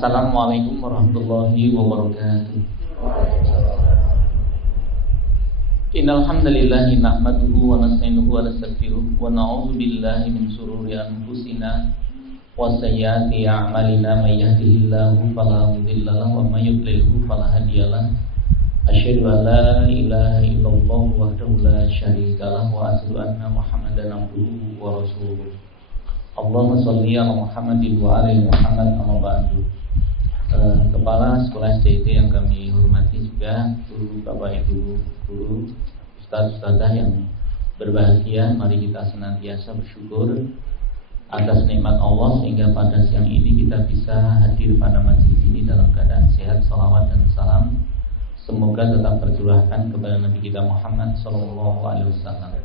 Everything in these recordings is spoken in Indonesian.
Assalamualaikum warahmatullahi wabarakatuh. Innal hamdalillah nahmaduhu wa nasta'inuhu wa nastaghfiruh wa na'udzu billahi min shururi anfusina wa sayyiati a'malina may yahdihillahu fala mudilla lahu wa may yudlilhu fala hadiyalah. Asyhadu an la ilaha illallah wahdahu la syarika lahu wa asyhadu anna Muhammadan abduhu wa rasuluh. Allahumma sholli ala Muhammadin wa ali Muhammad amma ba'du. Kepala Sekolah SDIT yang kami hormati juga guru, Bapak Ibu guru, ustaz-ustazah yang berbahagia, mari kita senantiasa bersyukur atas nikmat Allah sehingga pada siang ini kita bisa hadir pada masjid ini dalam keadaan sehat. Salawat dan salam semoga tetap tercurahkan kepada Nabi kita Muhammad sallallahu alaihi wasallam.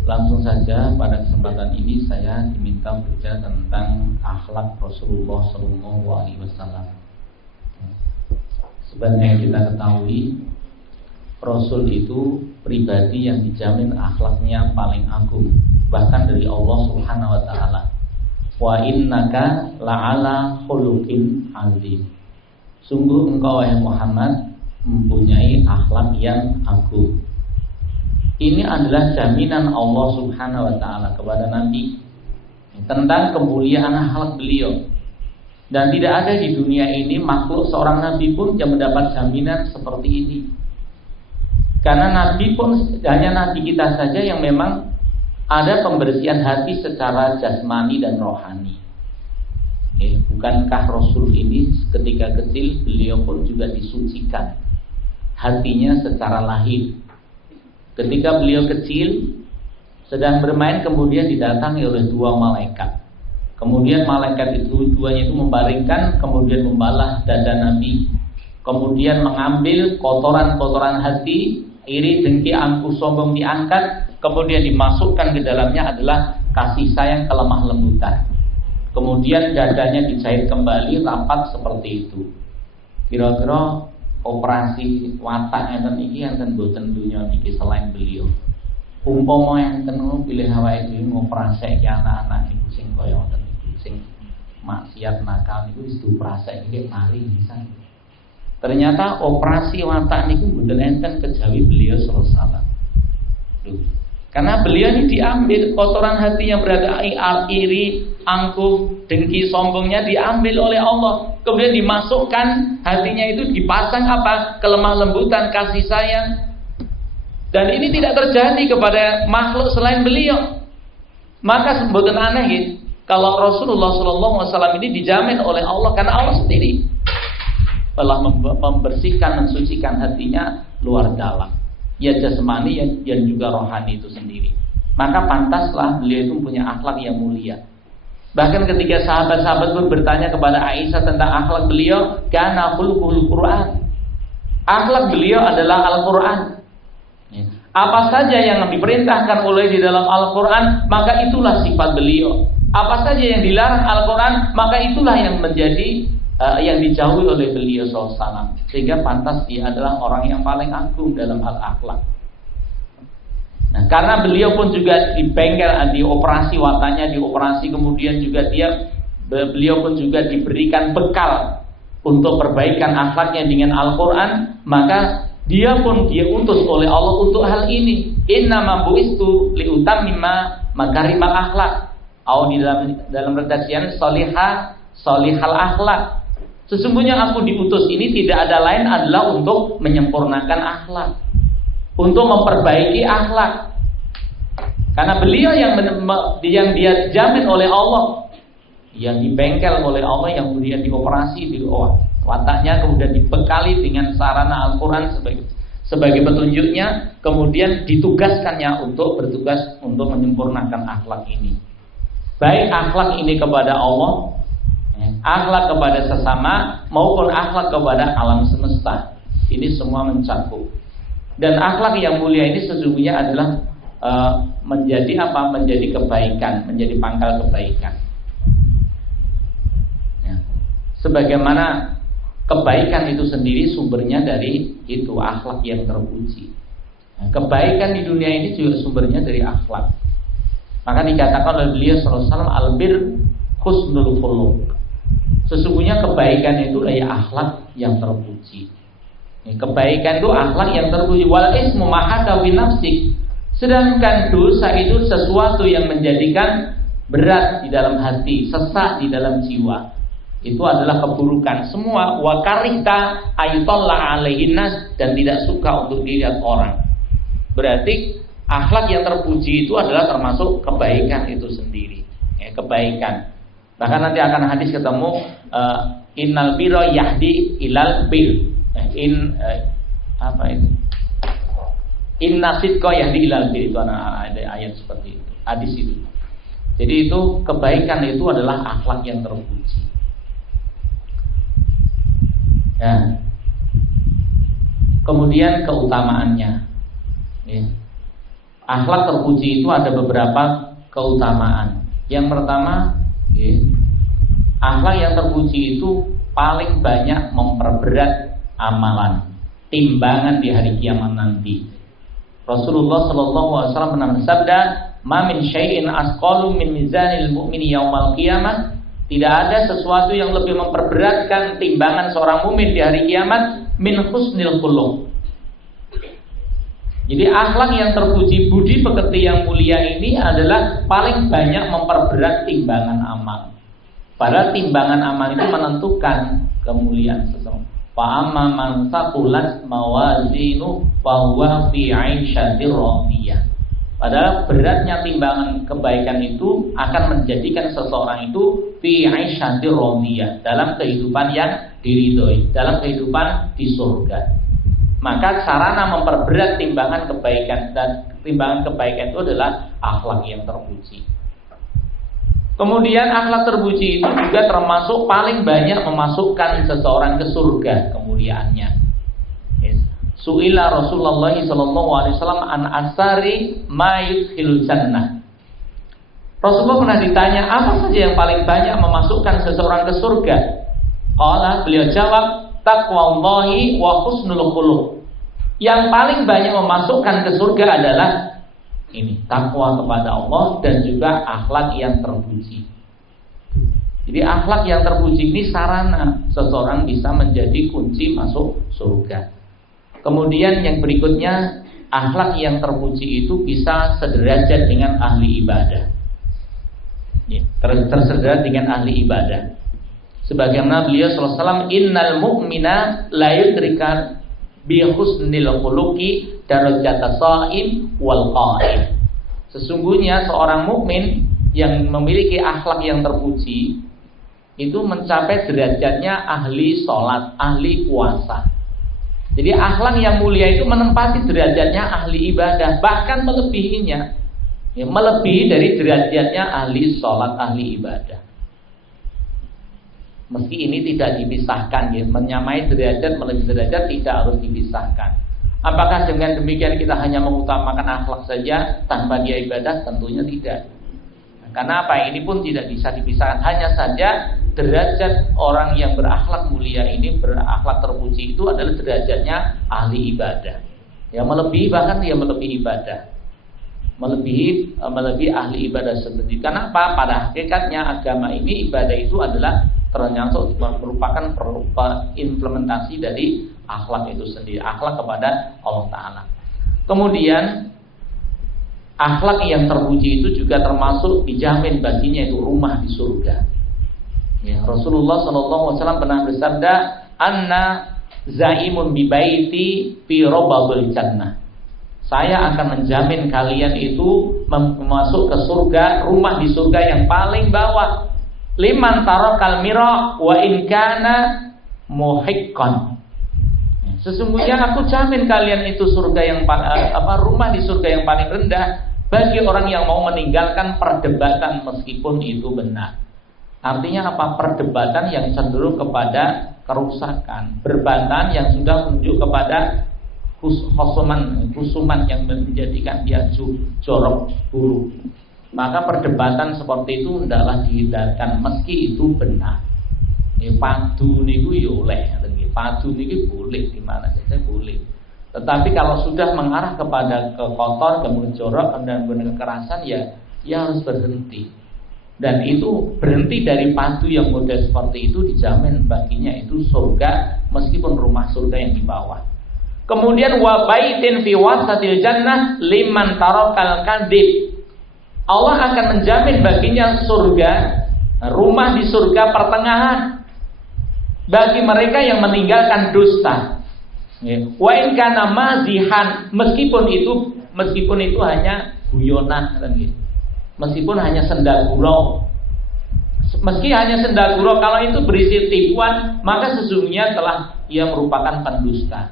Langsung saja pada kesempatan ini saya diminta berbicara tentang akhlak Rasulullah sallallahu alaihi wasallam. Sebenarnya yang kita ketahui, Rasul itu pribadi yang dijamin akhlaknya paling agung, bahkan dari Allah Subhanahu wa taala. Wa innaka la'ala khuluqin azim. Sungguh engkau wahai Muhammad mempunyai akhlak yang agung. Ini adalah jaminan Allah Subhanahu wa taala kepada Nabi tentang kemuliaan akhlak beliau. Dan tidak ada di dunia ini makhluk seorang nabi pun yang mendapat jaminan seperti ini. Karena nabi pun hanya nabi kita saja yang memang ada pembersihan hati secara jasmani dan rohani. Bukankah Rasul ini ketika kecil beliau pun juga disucikan hatinya secara lahir. Ketika beliau kecil sedang bermain kemudian didatangi oleh dua malaikat. Kemudian malaikat itu duanya itu membaringkan kemudian membalah dada Nabi. Kemudian mengambil kotoran-kotoran hati, iri, dengki, angkuh, sombong diangkat, kemudian dimasukkan ke dalamnya adalah kasih sayang, kelemah lembutan. Kemudian dadanya dijahit kembali rapat seperti itu. Kira-kira operasi watak enten iki enten boten dunya niki selain beliau. Umpama enten pilih awake dhewe ngoperasi anak-anak niku sing kaya ngoten niku sing maksiat nakal niku wis dioperasi iki mari bisa. Ternyata operasi watak niku boten enten kejawi beliau sallallahu alaihi wasallam. Karena beliau ini diambil kotoran hati yang berada iri, angkuh, dengki, sombongnya diambil oleh Allah. Kemudian dimasukkan hatinya itu dipasang apa? Kelemah lembutan, kasih sayang. Dan ini tidak terjadi kepada makhluk selain beliau. Maka sebetulnya aneh gitu. Kalau Rasulullah SAW ini dijamin oleh Allah karena Allah sendiri telah membersihkan, mensucikan hatinya luar dalam. Ya jasmani dan juga rohani itu sendiri. Maka pantaslah beliau itu punya akhlak yang mulia. Bahkan ketika sahabat-sahabat pun bertanya kepada Aisyah tentang akhlak beliau, kana khuluqul Quran. Akhlak beliau adalah Al-Quran. Apa saja yang diperintahkan oleh di dalam Al-Quran, maka itulah sifat beliau. Apa saja yang dilarang Al-Quran, maka itulah yang menjadi yang dijauhi oleh beliau SAW. Sehingga pantas dia adalah orang yang paling agung dalam hal akhlak. Nah, karena beliau pun juga dibengkel, dioperasi wataknya, dioperasi kemudian juga beliau pun juga diberikan bekal untuk perbaikan akhlaknya dengan Al-Quran, maka dia utus oleh Allah untuk hal ini. Innama bu'istu liutammima makarimal akhlak. Atau di dalam redaksian solihal akhlak. Sesungguhnya aku diutus ini tidak ada lain adalah untuk menyempurnakan akhlak, untuk memperbaiki akhlak. Karena beliau yang dia dijamin oleh Allah, yang dibengkel oleh Allah, yang kemudian dioperasi di wataknya, kemudian dibekali dengan sarana Al-Quran sebagai petunjuknya, kemudian ditugaskannya untuk bertugas untuk menyempurnakan akhlak ini. Baik akhlak ini kepada Allah, akhlak kepada sesama, maupun akhlak kepada alam semesta. Ini semua mencakup. Dan akhlak yang mulia ini sesungguhnya adalah menjadi apa? Menjadi kebaikan, menjadi pangkal kebaikan. Ya. Sebagaimana kebaikan itu sendiri sumbernya dari itu akhlak yang terpuji. Nah, kebaikan di dunia ini juga sumbernya dari akhlak. Maka dikatakan oleh beliau sallallahu alaihi wasallam albir husnul khuluq. Sesungguhnya kebaikan itu adalah akhlak yang terpuji. Kebaikan itu akhlak yang terpuji. Wal ismu mahaka fi nafsik. Sedangkan dosa itu sesuatu yang menjadikan berat di dalam hati, sesak di dalam jiwa. Itu adalah keburukan semua. Wa karihta aytalla alaihin nas, dan tidak suka untuk dilihat orang. Berarti akhlak yang terpuji itu adalah termasuk kebaikan itu sendiri. Kebaikan. Bahkan nanti akan hadis ketemu innal birra yahdi ilal bir. Apa itu? Inna sidqa yahdi ilal bir, itu ada ayat seperti itu. Hadis itu. Jadi itu kebaikan itu adalah akhlak yang terpuji. Ya. Kemudian keutamaannya. Ya. Akhlak terpuji itu ada beberapa keutamaan. Yang pertama, ya, akhlak yang terpuji itu paling banyak memperberat amalan, timbangan di hari kiamat nanti. Rasulullah SAW pernah bersabda, "Ma min syai'in asqalu min mizanil mu'mini yaumal qiyamah." Tidak ada sesuatu yang lebih memperberatkan timbangan seorang mukmin di hari kiamat min husnil khuluq. Jadi akhlak yang terpuji, budi pekerti yang mulia ini adalah paling banyak memperberat timbangan amal. Padahal timbangan amal itu menentukan kemuliaan seseorang. Fa amma man thaqulat mawazinu fa huwa fi 'aisyatir radiyah. Padahal beratnya timbangan kebaikan itu akan menjadikan seseorang itu fi 'aisyatir radiyah, dalam kehidupan yang diridhoi, dalam kehidupan di surga. Maka sarana memperberat timbangan kebaikan, dan timbangan kebaikan itu adalah akhlak yang terpuji. Kemudian akhlak terpuji itu juga termasuk paling banyak memasukkan seseorang ke surga kemuliaannya. Su'ila Rasulullah SAW an asari ma yudkhilul jannah. Rasulullah pernah ditanya, apa saja yang paling banyak memasukkan seseorang ke surga? Beliau jawab, taqwallahi wa husnul khuluq. Yang paling banyak memasukkan ke surga adalah ini, takwa kepada Allah dan juga akhlak yang terpuji. Jadi akhlak yang terpuji ini sarana seseorang bisa menjadi kunci masuk surga. Kemudian yang berikutnya, akhlak yang terpuji itu bisa sederajat dengan ahli ibadah. Tersederajat dengan ahli ibadah. Sebagaimana beliau sallallahu alaihi wasallam, innal mu'mina la yudrika bi husnil khuluqi darajata sha'im wal qa'im. Sesungguhnya seorang mukmin yang memiliki akhlak yang terpuji itu mencapai derajatnya ahli sholat, ahli puasa. Jadi akhlak yang mulia itu menempati derajatnya ahli ibadah, bahkan melebihinya, ya, melebihi dari derajatnya ahli sholat, ahli ibadah. Meski ini tidak dipisahkan, ya, menyamai derajat melebihi derajat tidak harus dipisahkan. Apakah dengan demikian kita hanya mengutamakan akhlak saja tanpa dia ibadah? Tentunya tidak. Karena apa? Ini pun tidak bisa dipisahkan. Hanya saja derajat orang yang berakhlak mulia ini, berakhlak terpuji itu adalah derajatnya ahli ibadah. Ya, melebihi, bahkan dia melebihi ibadah. Melebihi ahli ibadah sendiri. Karena apa? Pada hakikatnya agama ini, ibadah itu adalah ternyata merupakan implementasi dari akhlak itu sendiri, akhlak kepada Allah Ta'ala. Kemudian akhlak yang terpuji itu juga termasuk dijamin baginya itu rumah di surga. Ya, Rasulullah SAW pernah bersabda, "Anna zaimun bi baiti fi rabbil jannah." Saya akan menjamin kalian itu masuk ke surga, rumah di surga yang paling bawah. Liman tarakal mira wa in kana muhiqqan. Sesungguhnya aku jamin kalian itu surga yang rumah di surga yang paling rendah bagi orang yang mau meninggalkan perdebatan meskipun itu benar. Artinya apa? Perdebatan yang cenderung kepada kerusakan, perdebatan yang sudah menunjuk kepada husuman yang menjadikan dia jorok buruk. Maka perdebatan seperti itu hendaklah dihindarkan meski itu benar. Padu niku ya oleh, padu niku boleh di mana saja boleh. Tetapi kalau sudah mengarah kepada kotor, kemudian jorok dan kekerasan, ya harus berhenti. Dan itu berhenti dari padu yang model seperti itu, dijamin baginya itu surga meskipun rumah surga yang di bawah. Kemudian wa baitin fi wasatil jannah liman tarakal kadzib. Allah akan menjamin baginya surga, rumah di surga pertengahan bagi mereka yang meninggalkan dusta. Wa in kana mazihan, meskipun itu hanya guyonan kan gitu. Meskipun hanya senda gurau. Meski hanya senda gurau, kalau itu berisi tipuan, maka sesungguhnya telah ia merupakan pendusta.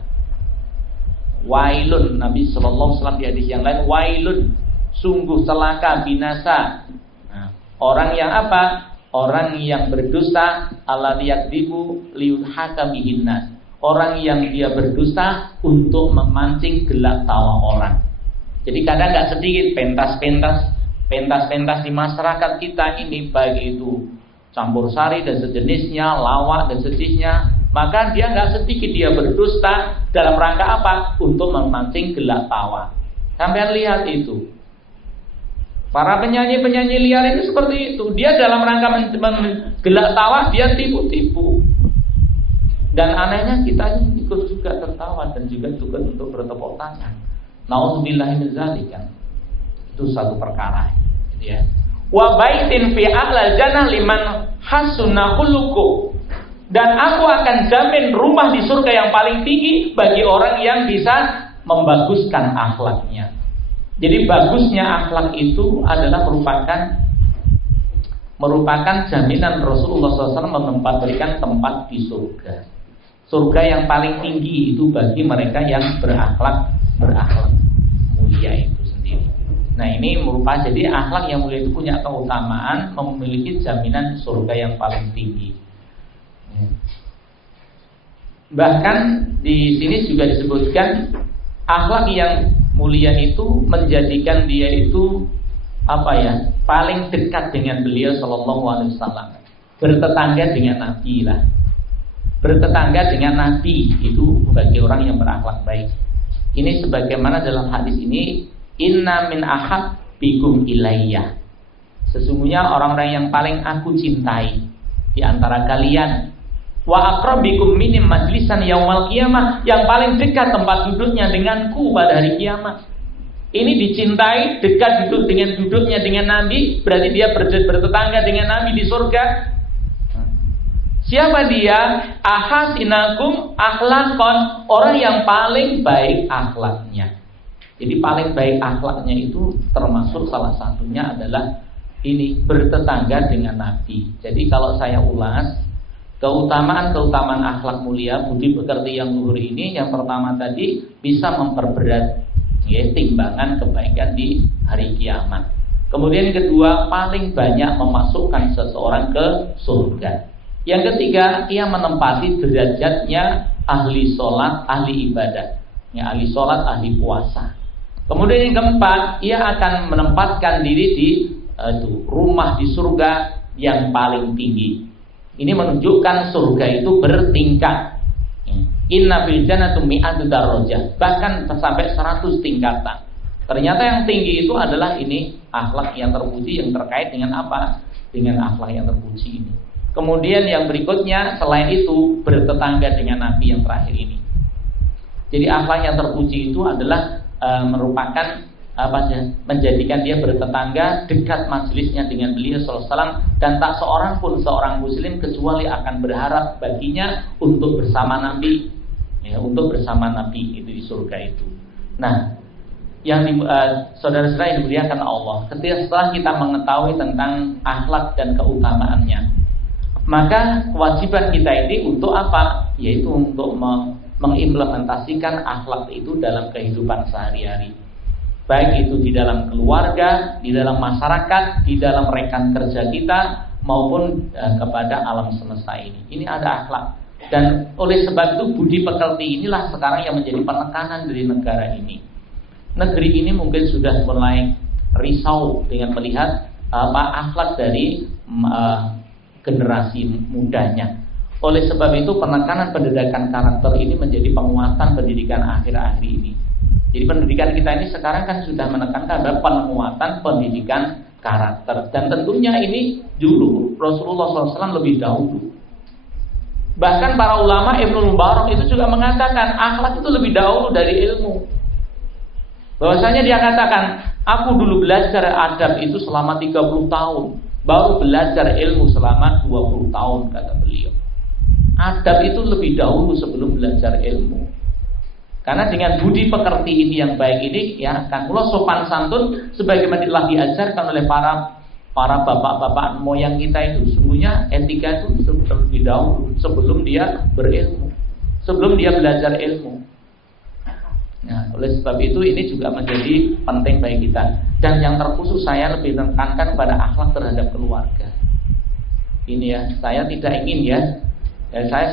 Wailun, Nabi sallallahu alaihi wasallam di hadis yang lain, wailun, sungguh celaka, binasa. Nah, orang yang apa? Orang yang berdusta, alladzi yakdzibu liyudhaka bihin nas. Orang yang dia berdusta untuk memancing gelak tawa orang. Jadi kadang nggak sedikit pentas di masyarakat kita ini, baik itu campur sari dan sejenisnya, lawak dan sejenisnya, maka dia nggak sedikit dia berdusta dalam rangka apa? Untuk memancing gelak tawa. Sampai lihat itu, para penyanyi liar itu seperti itu. Dia dalam rangka gelak tawa, dia tipu-tipu. Dan anehnya kita ikut juga tertawa dan juga ikut untuk bertepuk tangan. Nauzubillahi min dzalik kan. Itu satu perkara gitu ya. Wa baitin fi a'lal jannah liman hasuna khuluquh. Dan aku akan jamin rumah di surga yang paling tinggi bagi orang yang bisa membaguskan akhlaknya. Jadi bagusnya akhlak itu adalah merupakan jaminan Rasulullah SAW memberikan tempat di surga. Surga yang paling tinggi itu bagi mereka yang berakhlak mulia itu sendiri. Nah, ini merupakan, jadi akhlak yang mulia itu punya keutamaan memiliki jaminan surga yang paling tinggi. Bahkan di sini juga disebutkan akhlak yang mulia itu menjadikan dia itu paling dekat dengan beliau sallallahu alaihi wasallam. Bertetangga dengan Nabi lah. Bertetangga dengan Nabi itu bagi orang yang berakhlak baik. Ini sebagaimana dalam hadis ini, inna min ahabbikum ilayya. Sesungguhnya orang-orang yang paling aku cintai di antara kalian, wa aqrabikum minni majlisan yaumal qiyamah, yang paling dekat tempat duduknya denganku pada hari kiamat. Ini dicintai, dekat duduknya dengan Nabi, berarti dia bertetangga dengan Nabi di surga. Siapa dia? Ahasinakum akhlaqan, orang yang paling baik akhlaknya. Jadi paling baik akhlaknya itu termasuk salah satunya adalah ini, bertetangga dengan Nabi. Jadi kalau saya ulas keutamaan akhlak mulia, budi pekerti yang luhur ini, yang pertama tadi bisa memperberat timbangan kebaikan di hari kiamat. Kemudian kedua, paling banyak memasukkan seseorang ke surga. Yang ketiga, ia menempati derajatnya ahli sholat, ahli ibadah, ahli sholat, ahli puasa. Kemudian yang keempat, ia akan menempatkan diri di rumah di surga yang paling tinggi. Ini menunjukkan surga itu bertingkat. Inna fil jannati mi'atu darajah, bahkan sampai 100 tingkatan. Ternyata yang tinggi itu adalah ini akhlak yang terpuji, yang terkait dengan apa? Dengan akhlak yang terpuji ini. Kemudian yang berikutnya selain itu bertetangga dengan Nabi yang terakhir ini. Jadi akhlak yang terpuji itu adalah merupakan menjadikan dia bertetangga dekat majelisnya dengan beliau sallallahu alaihi wasallam, dan tak seorang pun seorang muslim kecuali akan berharap baginya untuk bersama Nabi, untuk bersama Nabi itu di surga itu. Nah, yang saudara-saudara yang dimuliakan Allah, setelah kita mengetahui tentang akhlak dan keutamaannya, maka kewajiban kita ini untuk apa? Yaitu untuk mengimplementasikan akhlak itu dalam kehidupan sehari-hari. Baik itu di dalam keluarga, di dalam masyarakat, di dalam rekan kerja kita, maupun kepada alam semesta ini. Ini ada akhlak. Dan oleh sebab itu budi pekerti inilah sekarang yang menjadi penekanan dari negara ini. Negeri ini mungkin sudah mulai risau dengan melihat akhlak dari generasi mudanya. Oleh sebab itu penekanan pendidikan karakter ini menjadi penguatan pendidikan akhir-akhir ini. Jadi pendidikan kita ini sekarang kan sudah menekankan pada penguatan pendidikan karakter. Dan tentunya ini dulu Rasulullah SAW lebih dahulu. Bahkan para ulama Ibnu Mubarak itu juga mengatakan akhlak itu lebih dahulu dari ilmu. Bahwasanya dia katakan, aku dulu belajar adab itu selama 30 tahun, baru belajar ilmu selama 20 tahun, kata beliau. Adab itu lebih dahulu sebelum belajar ilmu. Karena dengan budi pekerti ini yang baik ini, ya kan, kalau sopan santun sebagaimana telah diajarkan oleh para bapak-bapak moyang kita itu, sungguhnya etika itu terlebih dahulu sebelum dia berilmu, sebelum dia belajar ilmu. Nah, oleh sebab itu ini juga menjadi penting bagi kita. Dan yang terkhusus saya lebih menekankan pada akhlak terhadap keluarga. Ini ya, saya tidak ingin ya. Dan saya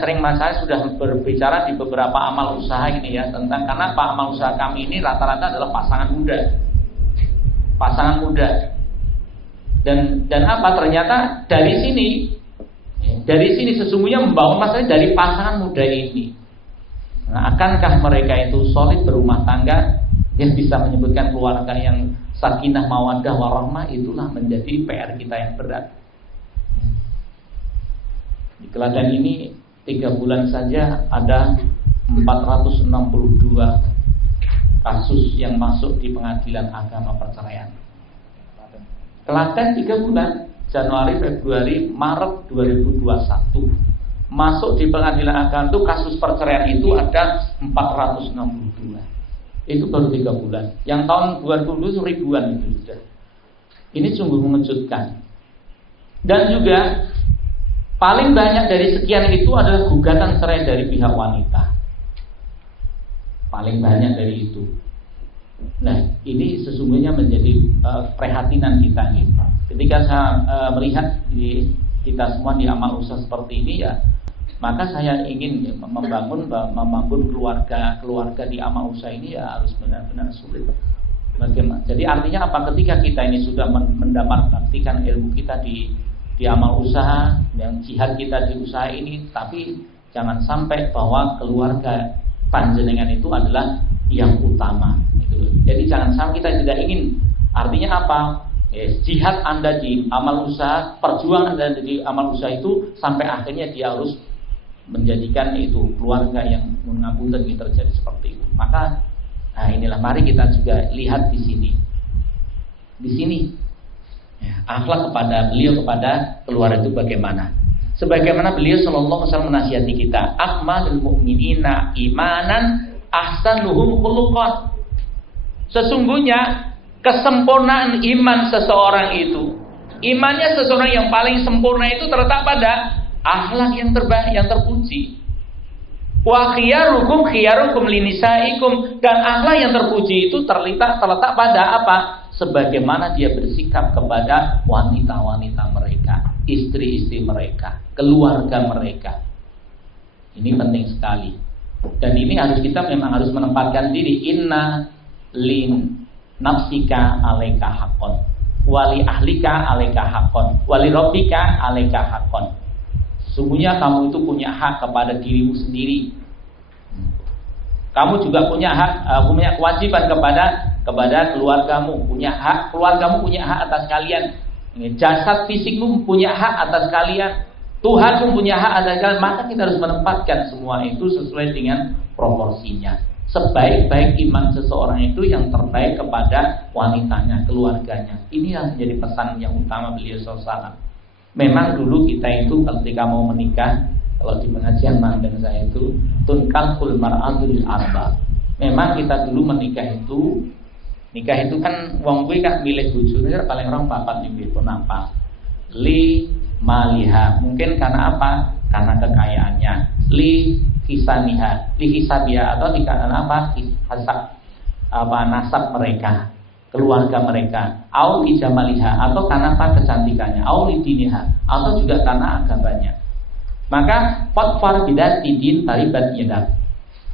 sudah berbicara di beberapa amal usaha ini ya tentang, karena amal usaha kami ini rata-rata adalah pasangan muda. Dan apa ternyata dari sini sesungguhnya membangun masalah dari pasangan muda ini. Nah, akankah mereka itu solid berumah tangga yang bisa menyebutkan keluarga yang sakinah mawaddah warahmah? Itulah menjadi PR kita yang berat. Di Klaten ini 3 bulan saja ada 462 kasus yang masuk di pengadilan agama perceraian. Klaten 3 bulan, Januari, Februari, Maret 2021. Masuk di pengadilan agama itu kasus perceraian itu ada 462. Itu baru 3 bulan. Yang tahun 2020 ribuan itu sudah. Ini sungguh mengejutkan. Dan juga paling banyak dari sekian itu adalah gugatan cerai dari pihak wanita. Paling banyak dari itu. Nah, ini sesungguhnya menjadi prihatinan kita nih. Ketika saya melihat di kita semua di amal usaha seperti ini ya, maka saya ingin membangun keluarga di amal usaha ini ya harus benar-benar sulit. Bagaimana? Jadi artinya apa? Ketika kita ini sudah mendapatkan ilmu kita di amal usaha, yang jihad kita di usaha ini, tapi jangan sampai bahwa keluarga panjenengan itu adalah yang utama. Jadi jangan sampai kita tidak ingin. Artinya apa? Jihad Anda di amal usaha, perjuangan Anda di amal usaha itu sampai akhirnya dia harus menjadikan itu keluarga yang mengapunten terjadi seperti itu. Maka inilah mari kita juga lihat di sini. Di sini akhlak kepada beliau kepada keluarga itu bagaimana? Sebagaimana beliau sallallahu alaihi wasallam menasihati kita, akmalul mu'minina imanan ahsanuhum khuluqan. Sesungguhnya kesempurnaan iman seseorang itu, imannya seseorang yang paling sempurna itu terletak pada akhlak yang terbaik, yang terpuji. Wa khiyarukum khiyarukum linisaikum, dan akhlak yang terpuji itu terletak pada apa? Sebagaimana dia bersikap kepada wanita-wanita mereka, istri-istri mereka, keluarga mereka. Ini penting sekali. Dan ini kita memang harus menempatkan diri. Inna lin nafsika alaika haqqon, wali ahlika alaika haqqon, wali rabbika alaika haqqon. Sungguhnya kamu itu punya hak kepada dirimu sendiri. Kamu juga punya hak, punya kewajiban kepada keluargamu, punya hak, keluargamu punya hak atas kalian. Jasad fisikmu punya hak atas kalian. Tuhan pun punya hak atas kalian. Maka kita harus menempatkan semua itu sesuai dengan proporsinya. Sebaik-baik iman seseorang itu yang terbaik kepada wanitanya, keluarganya. Ini yang menjadi pesan yang utama beliau SAW. Memang dulu kita itu ketika mau menikah, kalau di pengajian mandang saya itu tunkahul mar'atul arba. Memang kita dulu nikah itu kan wong kuwi kan milih bojone paling orang papat ning itu napa. Li maliha, mungkin karena apa? Karena kekayaannya. Li hisaniha, li hisabiha, atau karena apa? Nasab mereka, keluarga mereka. Au li jamaliha, atau karena apa? Kecantikannya. Au li diniha, atau juga karena agamanya. Maka fatfar bidati din taribat yadak.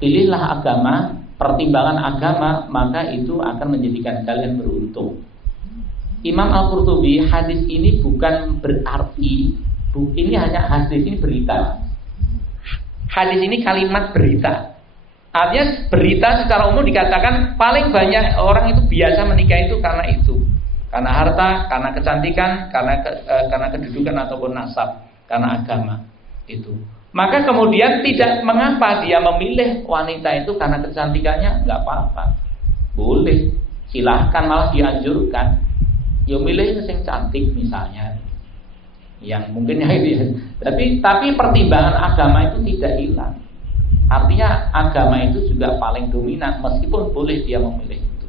Pilihlah agama, pertimbangan agama, maka itu akan menjadikan kalian beruntung. Imam Al-Qurtubi, hadis ini bukan berarti ini hanya hadis ini berita. Hadis ini kalimat berita. Artinya berita secara umum dikatakan paling banyak orang itu biasa menikah itu karena itu. karena harta, karena kecantikan, karena kedudukan ataupun nasab, karena agama itu. Maka kemudian tidak mengapa dia memilih wanita itu karena kecantikannya, nggak apa-apa, boleh, silahkan, malah dianjurkan. Ya milih yang cantik misalnya, yang mungkin itu. Tapi pertimbangan agama itu tidak hilang. Artinya agama itu juga paling dominan meskipun boleh dia memilih itu.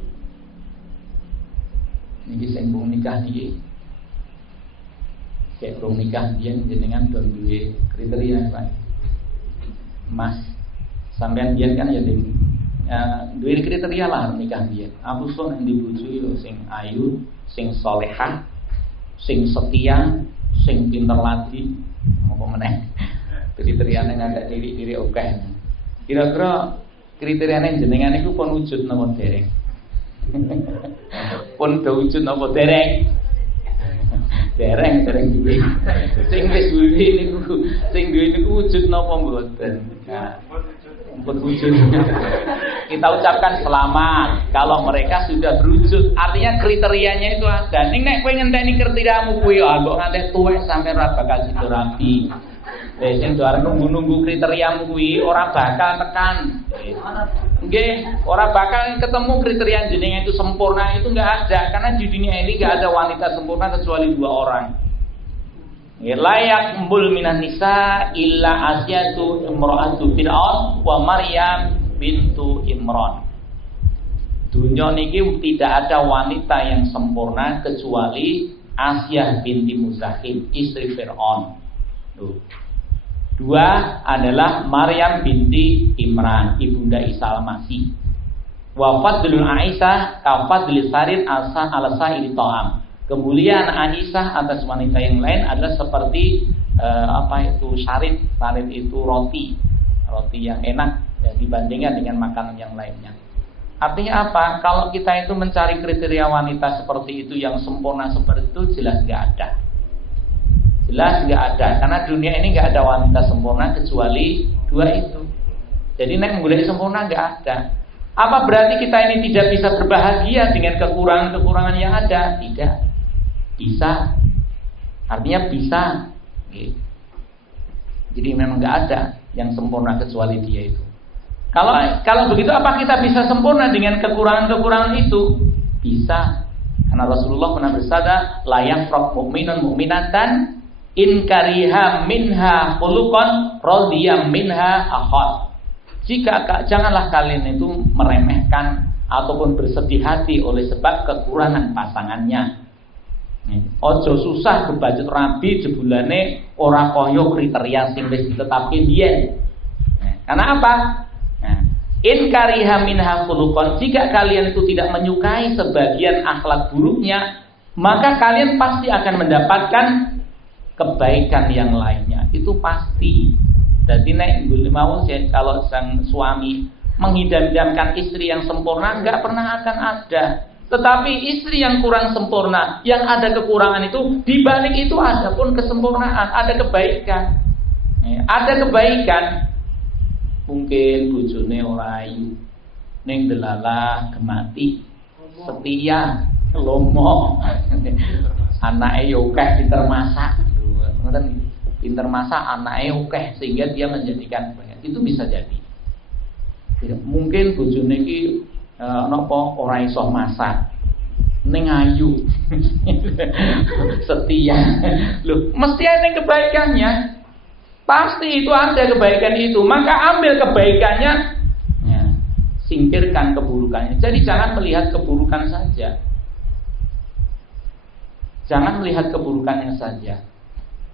Ini sing belum nikah dia, kayak belum nikah dia jenengan don duwe kriteria Pak. Mas, sampean dia kan ya duwe kriteria lah nikah dia. Aku son yang dibujuk yo sing ayu, sing solehah, sing setia, sing pinter lagi, apa meneh. Kriteriane ngajak diri oke. Kira-kira kriteriane jenengan iku pun wujud napa dereng? Pun wujud napa dereng? Dereng duwe. Sing wis duwe niku, sing duwe niku wujud napa mboten? Nah, pun wujud. Kita ucapkan selamat kalau mereka sudah berwujud. Artinya kriterianya itu ada. Ning nek kowe ngenteni kriteriamu kuwi kok nganti tuwek sampe ora bakal sido rapi. Sing do arep nunggu-nunggu kriteriamu kuwi ora bakal tekan. Nggih, ora bakal ketemu kriteria jenengan itu sempurna, itu enggak ada, karena di dunia ini enggak ada wanita sempurna kecuali 2 orang. Layak mbul minan nisa illa Asyatu imra'atu Fir'aun wa Maryam bintu Imran. Dunia niki tidak ada wanita yang sempurna kecuali Asyah binti Muzahim, istri Fir'aun. 2 adalah Maryam binti Imran, ibunda Isa al-Masih. Wa fadlul Aisyah ka fadlil sarin ala sa'il ta'am. Kemuliaan Aisyah atas wanita yang lain adalah seperti sarit. Sarit itu roti yang enak ya, dibandingkan dengan makanan yang lainnya. Artinya apa? Kalau kita itu mencari kriteria wanita seperti itu yang sempurna seperti itu, jelas nggak ada. Jelas nggak ada, karena dunia ini nggak ada wanita sempurna kecuali 2 itu. Jadi nek menggulai sempurna nggak ada. Apa berarti kita ini tidak bisa berbahagia dengan kekurangan-kekurangan yang ada? Tidak. Bisa. Artinya bisa. Jadi memang nggak ada yang sempurna kecuali dia itu. Kalau begitu apa kita bisa sempurna dengan kekurangan-kekurangan itu? Bisa. Karena Rasulullah pernah bersabda, la yafraq mu'minun mu'minatan in kariha minha khuluqan radiyam minha akhar. Janganlah kalian itu meremehkan ataupun bersedih hati oleh sebab kekurangan pasangannya. Ojo susah kebacut rabi jebulane ora kaya kriteria sing wis ditetapke biyen. Karena apa? In kariha minha khuluqan, jika kalian itu tidak menyukai sebagian akhlak buruknya, maka kalian pasti akan mendapatkan kebaikan yang lainnya. Itu pasti. Jadi nek mau kalau sang suami mengidam-idamkan istri yang sempurna, enggak pernah akan ada. Tetapi istri yang kurang sempurna, yang ada kekurangan itu, di balik itu ada pun kesempurnaan, ada kebaikan. Ada kebaikan. Mungkin bojone ora ayu, ning delalah gemati, setia, lomo. Anake yo akeh pinter masak. Ngoten, pinter masak anake akeh sehingga dia menjadikan banyak. Itu bisa jadi. Mungkin bojone iki napa ora iso masak. Ning ayu. Setia. Loh, mesti ada kebaikannya. Pasti itu ada kebaikan itu, maka ambil kebaikannya, ya, singkirkan keburukannya. Jadi jangan melihat keburukan saja. Jangan melihat keburukannya saja.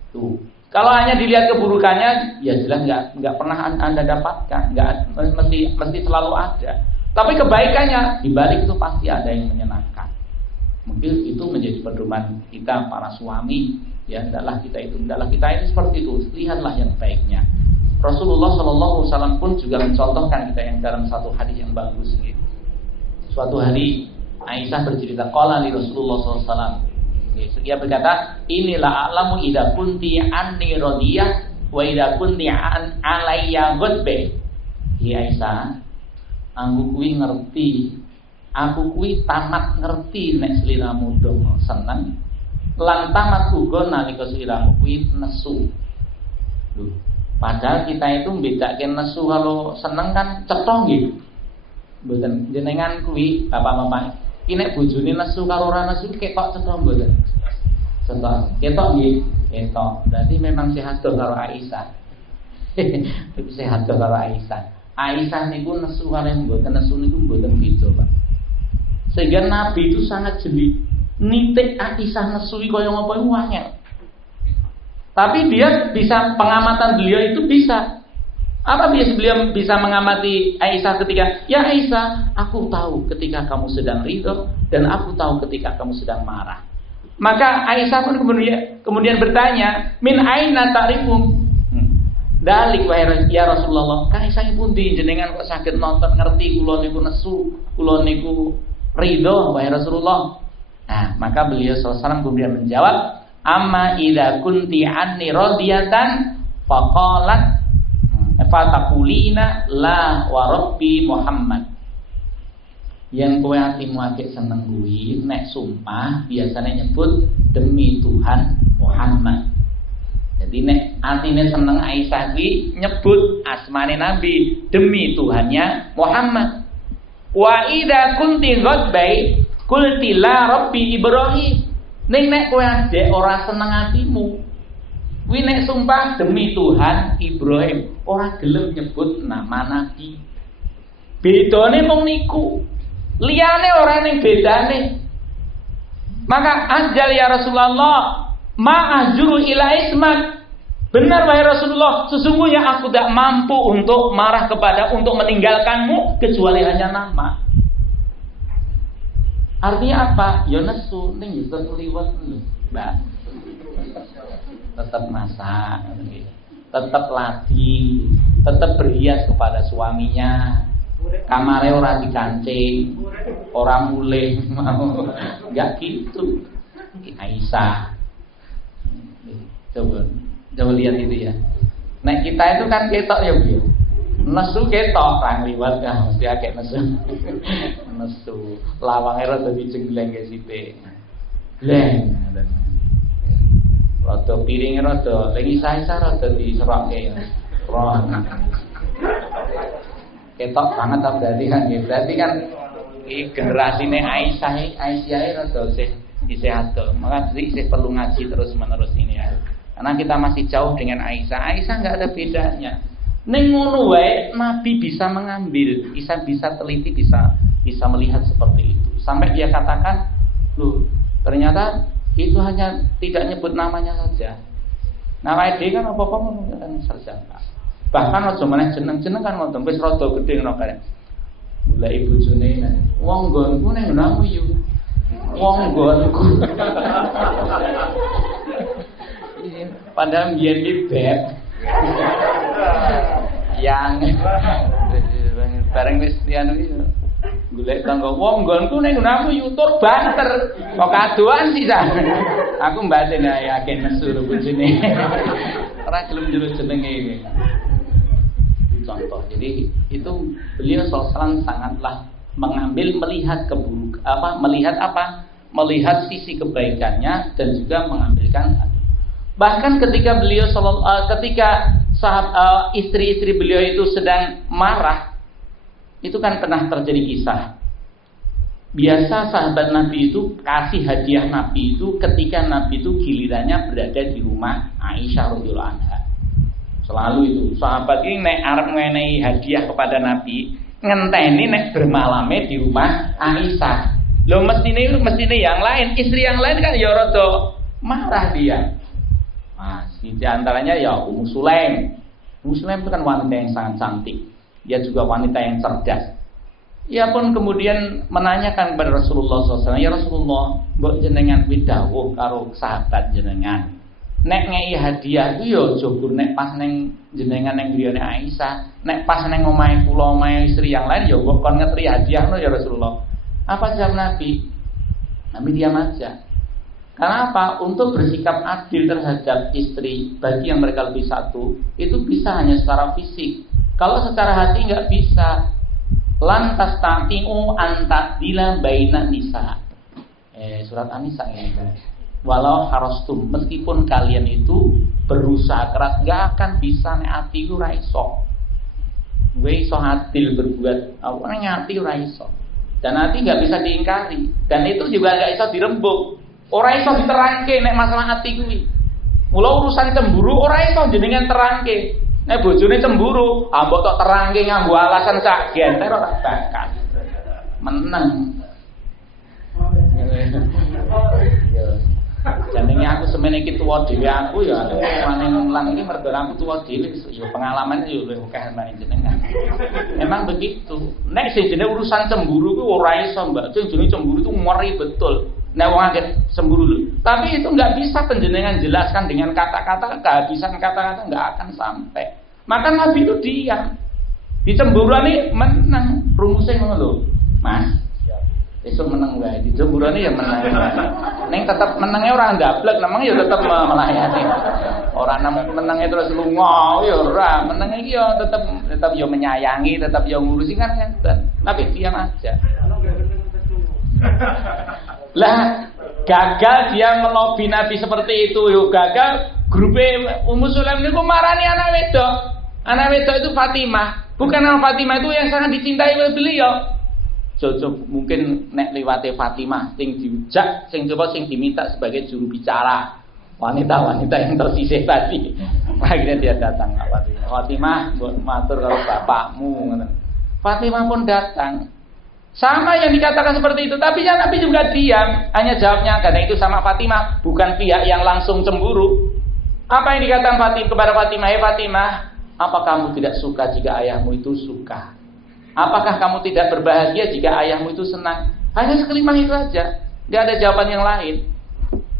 Tuh, kalau hanya dilihat keburukannya, ya jelas nggak pernah Anda dapatkan, mesti selalu ada. Tapi kebaikannya di balik itu pasti ada yang menyenangkan. Mungkin itu menjadi pedoman kita para suami. Ya, hendaklah kita ini seperti itu. Lihatlah yang baiknya. Rasulullah SAW pun juga mencontohkan kita yang dalam satu hadis yang bagus. Gitu. Suatu hari Aisyah bercerita, qala li Rasulullah SAW. Dia berkata, inilah a'lamu idza kunti anni radiyah wa idza kunti alayya ghadbe. Ya Aisyah, anggo kuwi ngerti aku kuwi tamat ngerti nek sliramu dong seneng, lan tamat uga nalika sliramu kuwi nesu. Loh, padahal kita itu mbedake nesu kalau seneng kan cetha nggih. Mboten jenengan kuwi bapak-bapak, iki nek bojone nesu karo ora nesu ketok cetha mboten? Cetha. Ketok nggih, ketok. Berarti memang sehat karo Aisyah. Sehat karo Aisyah. Aisyah niku nesu karo mboten nesu niku mboten beda, Pak. Sehingga Nabi itu sangat jeli. Nitik Aisyah nesu kaya ngapa iku angel. Tapi dia bisa, pengamatan beliau itu bisa. Apa biasa beliau bisa mengamati Aisyah ketika, ya Aisyah, aku tahu ketika kamu sedang ridho dan aku tahu ketika kamu sedang marah. Maka Aisyah pun kemudian bertanya, min aina ta'rifum? Dalik wahai ya Rasulullah, kan Aisyah pundi jenengan kok saged nonton ngerti kula niku nesu, kula niku ridho wahai Rasulullah. Nah, maka beliau sallallahu alaihi wasallam kemudian menjawab, amma idza kunti anni radiyatan faqalat fataqulina la wa rabbi Muhammad. Yang kowe atimu akeh seneng kuwi nek sumpah biasanya nyebut demi Tuhan Muhammad. Jadi nek atine seneng Aisyah kuwi nyebut asmane Nabi demi Tuhannya Muhammad. Wa idza kunti ghadbai qulti la rabbi Ibrahim. Nek kowe adek ora seneng atimu, kuwi nek sumpah demi Tuhan Ibrahim, ora gelem nyebut nama Nabi. Bedane mung niku. Liyane ora ning bedane. Maka ajal ya Rasulullah, ma'azuru ila ismat. Benar wahai Rasulullah, sesungguhnya aku tidak mampu untuk marah untuk meninggalkanmu kecuali hanya nama. Artinya apa? Ya nesu ning yo liwat lho, Mbak. Tetap masak, tetap ladi, tetap berhias kepada suaminya. Kamare ora dikancing, ora mulih, enggak gitu. Aisyah, coba lihat itu ya. Nek kita itu kan ketok ya Bu. Nesu ketok orang liwat kan mesti akeh nesu. Nesu, lawange rada dijengleng ke sithik. Leng. Rada piringe rada, lagi Aisyah rada diserokke. Ron. Ketok banget ta berarti kan gitu. Berarti kan iki generasine Aisyah rada isih ado. Maka isih perlu ngaji terus-menerus ini ya. Karena kita masih jauh dengan Aisyah. Aisyah enggak ada bedanya. Ning ngono wae Nabi bisa mengambil, bisa teliti, bisa melihat seperti itu. Sampai dia katakan, "Loh, ternyata itu hanya tidak nyebut namanya saja. Nama ide kan apa-apa menggunakan sarjana. Bahkan aja meneh jeneng-jeneng kan wonten wis rada gedhe ngono kae. Mulai bojone wong nggonku ning namu yu. Wong nggonku. Padahal biyen iki beb. Yang bareng wis anu iki golek tangga wong nggonku ning namu yu tur banter. Kok kadoan sih sa. Aku mbaten ae akeh nesu bojone. Ora gelem jero jenenge iki. Contoh. Jadi itu beliau SAW sangatlah mengambil melihat melihat sisi kebaikannya dan juga mengambilkan. Bahkan ketika beliau istri-istri beliau itu sedang marah, itu kan pernah terjadi kisah. Biasa sahabat Nabi itu kasih hadiah Nabi itu ketika Nabi itu gilirannya berada di rumah Aisyah radhiyallahu anha. Selalu itu sahabat ini nek arep ngenehi hadiah kepada Nabi ngenteni nek bermalame di rumah Aisyah. Loh mestine yang lain, istri yang lain kan ya rada marah dia. Nah, di antaranya ya Ummu Sulaim. Ummu Sulaim itu kan wanita yang sangat cantik. Dia juga wanita yang cerdas. Ia pun kemudian menanyakan kepada Rasulullah SAW, ya Rasulullah, mbok jenengan widawuh karo sahabat jenengan. Nek ngei hadiah itu ya jogur nek pas neng jenengan neng griyane Aisyah, nek pas neng omahe kula omahe istri yang lain ya kok kon ngetri hadiah no ya Rasulullah. Apa jawab Nabi? Nabi diam aja. Karena apa? Untuk bersikap adil terhadap istri bagi yang mereka lebih satu itu bisa hanya secara fisik. Kalau secara hati nggak bisa. lan tastati'u an ta'dila baina nisa. Surat An-Nisa ini. Walau harastum, meskipun kalian itu berusaha keras, gak akan bisa nek ati ku ora iso. Gue iso adil berbuat, awalnya ngati ora iso. Dan hati gak bisa diingkari, dan itu juga gak iso dirembuk. Ora iso diterangke nek masalah ati kuwi. Mula urusan cemburu ora iso jenengan terangke. Nek bojone cemburu, mbok tok terangke nganggo alasan sak genter ora bakal meneng. Jenenge aku semene iki tuwa dhewe aku ya ane mulang iki mergo aku tuwa dhewe ya pengalaman yo luwih akeh mbak jenengan. Memang begitu. Nek sing jenenge urusan cemburu ku ora iso, Mbak. Sing jenenge cemburu itu ngeri betul. Nek wong akeh cemburu lho. Tapi itu enggak bisa penjenengan jelaskan dengan kata-kata, kehabisan kata-kata enggak akan sampai. Maka Nabi itu diam. Dicemburani menang, rumusnya ngono lho. Mas, esuk menang wae, dicemburani ya menang. Ning tetep menenge ora ndablek, nemeng ya tetep melayani. Ora menenge terus lunga ya ora, menenge iki ya tetep ya menyayangi, tetep ya ngurusi kan ngeten. Tapi diam aja. Lah gagal dia melobi Nabi seperti itu, yo gagal grupe Ummu Sulaim niku marani anak wedok. Anak wedok itu Fatimah. Bukan anak Fatimah itu yang sangat dicintai oleh beliau. Jojo mungkin nek liwate Fatimah sing diujak, sing coba sing diminta sebagai juru bicara. Wanita-wanita yang tersisih tadi. Akhirnya dia datang Fatimah, matur karo bapakmu. Fatimah pun datang. Sama yang dikatakan seperti itu, tapi ya Nabi juga diam. Hanya jawabnya karena itu sama Fatimah, bukan pihak yang langsung cemburu. Apa yang dikatakan Fatimah kepada Fatimah? Hei Fatimah, apa kamu tidak suka jika ayahmu itu suka? Apakah kamu tidak berbahagia jika ayahmu itu senang? Hanya sekelima itu aja. Tidak ada jawaban yang lain.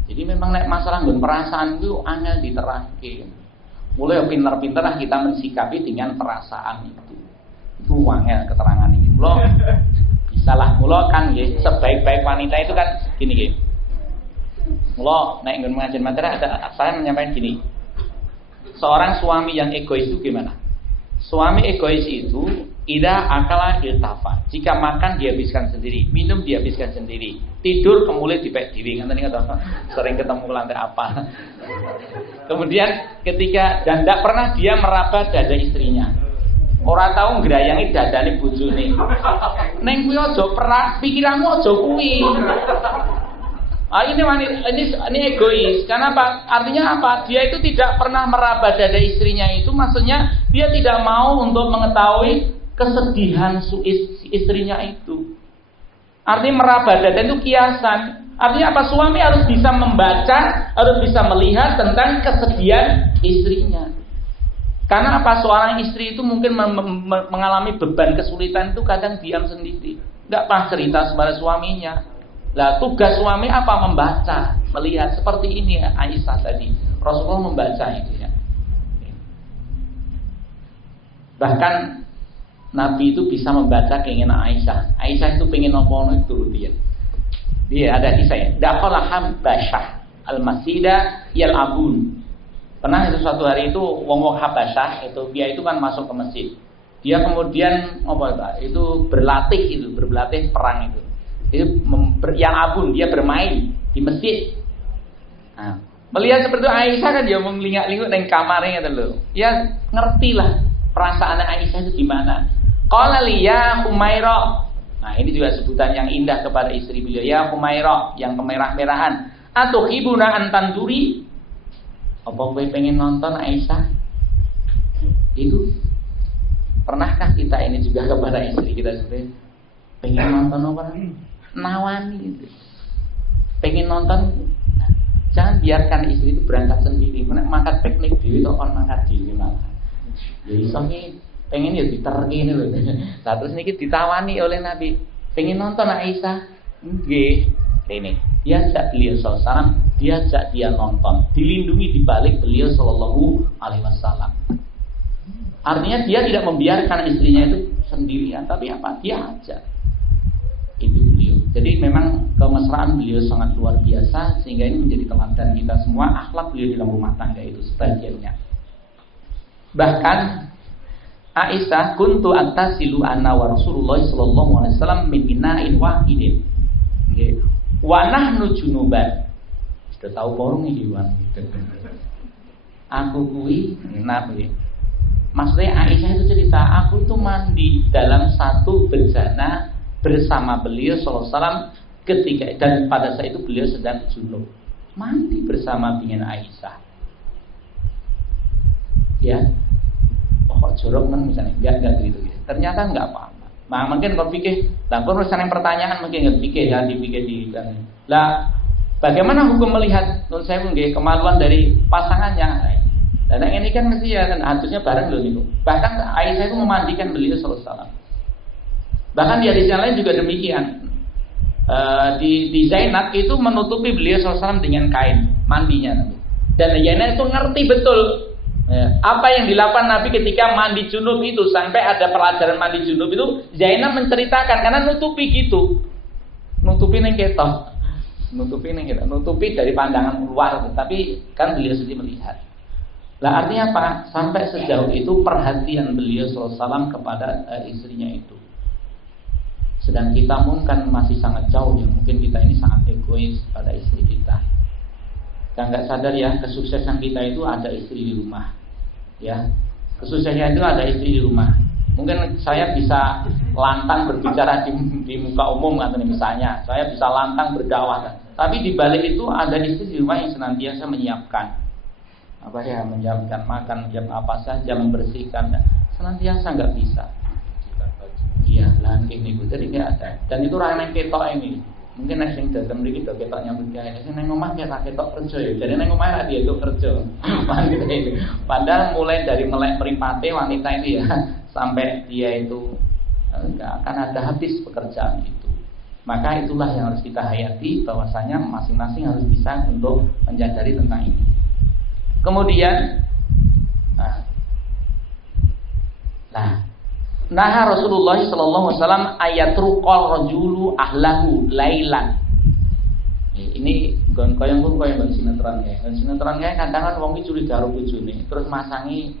Jadi memang nek masalah nggon perasaan itu angel diterangke. Mulai pinter-pinter lah kita mensikapi dengan perasaan itu. Itu angel keterangan ini. Mula bisalah mula kan nggih sebaik-baik wanita itu kan gini nggih. Mula nek nggon mengajar materi ada saya menyampaikan gini. Seorang suami yang egois itu gimana? Suami egois itu ida akala iltafa. Jika makan dihabiskan sendiri, minum dihabiskan sendiri, tidur kemudian dipek diri. Kan tadi kata sering ketemu lantai apa. Kemudian ketika dan tidak pernah dia meraba dada istrinya. Orang tahu ngrayangi dadane bojone. Ning kuwi aja pikiranmu aja kuwi. Ini egois. Kenapa? Artinya apa? Dia itu tidak pernah meraba dada istrinya itu, maksudnya dia tidak mau untuk mengetahui kesedihan istrinya itu. Artinya meraba dada itu kiasan. Artinya apa? Suami harus bisa membaca, harus bisa melihat tentang kesedihan istrinya. Karena apa? Seorang istri itu mungkin mengalami beban kesulitan itu kadang diam sendiri, nggak pernah cerita kepada suaminya. Lah tugas suami apa? Membaca, melihat seperti ini ya Aisyah tadi. Rasulullah membaca itu ya. Bahkan Nabi itu bisa membaca keinginan Aisyah. Aisyah itu pengen apa itu dia. Dia ada kisah ya. Dakhala Habasyah al-Masjidah yal'abun. Pernah itu suatu hari itu wong-wong Habasyah itu dia itu kan masuk ke masjid. Dia kemudian itu berlatih perang itu. Itu yang abun, dia bermain di masjid. Nah, melihat seperti itu Aisyah kan dia mengelingak-linguk nang kamarnya gitu loh. Ya ngertilah perasaan Aisyah itu gimana. Qala li ya Humaira. Nah, ini juga sebutan yang indah kepada istri beliau. Ya Humaira, yang kemerah-merahan. Atuhibuna an tanduri? Apa kowe pengen nonton Aisyah? Itu pernahkah kita ini juga kepada istri kita sebenarnya? Pengen nonton apa? Nawani gitu. Pengen nonton, jangan biarkan istri itu berangkat sendiri. Mangkat piknik dhewe tok kon mangkat dhewe malah. Ya iso ki pengen ya diterki ini lho. Lah terus niki ditawani oleh Nabi. Pengen nonton Aisyah? Nggih. Ini diajak beliau sallallahu alaihi wasallam, diajak dia nonton, dilindungi di balik beliau sallallahu alaihi wasallam. Artinya dia tidak membiarkan istrinya itu sendirian, tapi apa? Dia ajak. Itu beliau. Jadi memang kemesraan beliau sangat luar biasa sehingga ini menjadi teladan kita semua. Akhlak beliau dalam rumah tangga itu sebagiannya. Bahkan Aisyah, kuntu antasilu anna wa Rasulullah sallallahu alaihi wasallam min ina'in wahidin. Nggih. Wa nahnu junuban. Sudah tahu porong iki, Wan. Aku kuwi nabi. Maksudnya Aisyah itu cerita, aku itu mandi dalam satu bejana bersama beliau sallallahu alaihi wasallam ketika, dan pada saat itu beliau sedang junub. Mandi bersama dengan Aisyah. Ya. Kok jorok kan misalnya enggak gitu. Ternyata enggak apa-apa. Nah, mungkin kau pikir, lah kau urusan yang pertanyaan mungkin enggak pikir ya, dipikir di kan. Lah, bagaimana hukum melihat menurut saya mungkin kemaluan dari pasangannya? Dan yang ini kan mesti ya kan harusnya bareng loh itu. Bahkan Aisyah itu memandikan beliau sallallahu alaihi wasallam. Bahkan di hadis yang lain juga demikian. Di Zainab itu menutupi beliau sallallahu alaihi wasallam dengan kain mandinya. Dan Zainab itu ngerti betul apa yang dilakukan Nabi ketika mandi junub itu. Sampai ada pelajaran mandi junub itu Zainab menceritakan karena nutupi gitu. Nutupi ning ketok. Nutupi dari pandangan luar, tapi kan beliau sendiri melihat. Lah artinya apa? Sampai sejauh itu perhatian beliau sallallahu alaihi wasallam kepada istrinya itu. Sedang kita mungkin masih sangat jauh ya. Mungkin kita ini sangat egois pada istri kita. Kita nggak sadar ya, kesuksesan kita itu ada istri di rumah. Ya, kesuksesannya itu ada istri di rumah. Mungkin saya bisa lantang berbicara di muka umum atau misalnya saya bisa lantang berdakwah, tapi di balik itu ada istri di rumah yang senantiasa menyiapkan menyiapkan makan, menyiapkan apa saja, membersihkan, senantiasa nggak bisa. Iya, langking itu jadi nggak ada. Dan itu orang yang ketok ini. Mungkin nek sing dateng mriki do ketok nyambut gawe. Sing nang omah ya ketok kerja ya. Jadi nang omah dia itu kerja. Wanita ini. Padahal mulai dari melek mripate wanita ini ya sampai dia itu enggak akan ada habis pekerjaan itu. Maka itulah yang harus kita hayati, bahwasanya masing-masing harus bisa untuk menyadari tentang ini. Kemudian nah Rasulullah sallallahu alaihi wasallam ayatruqal rajulu ahlahu lailan. Ini koyong sinetron ya. Sinetron ya kadang kan wong iki curiga karo bojone, terus masangi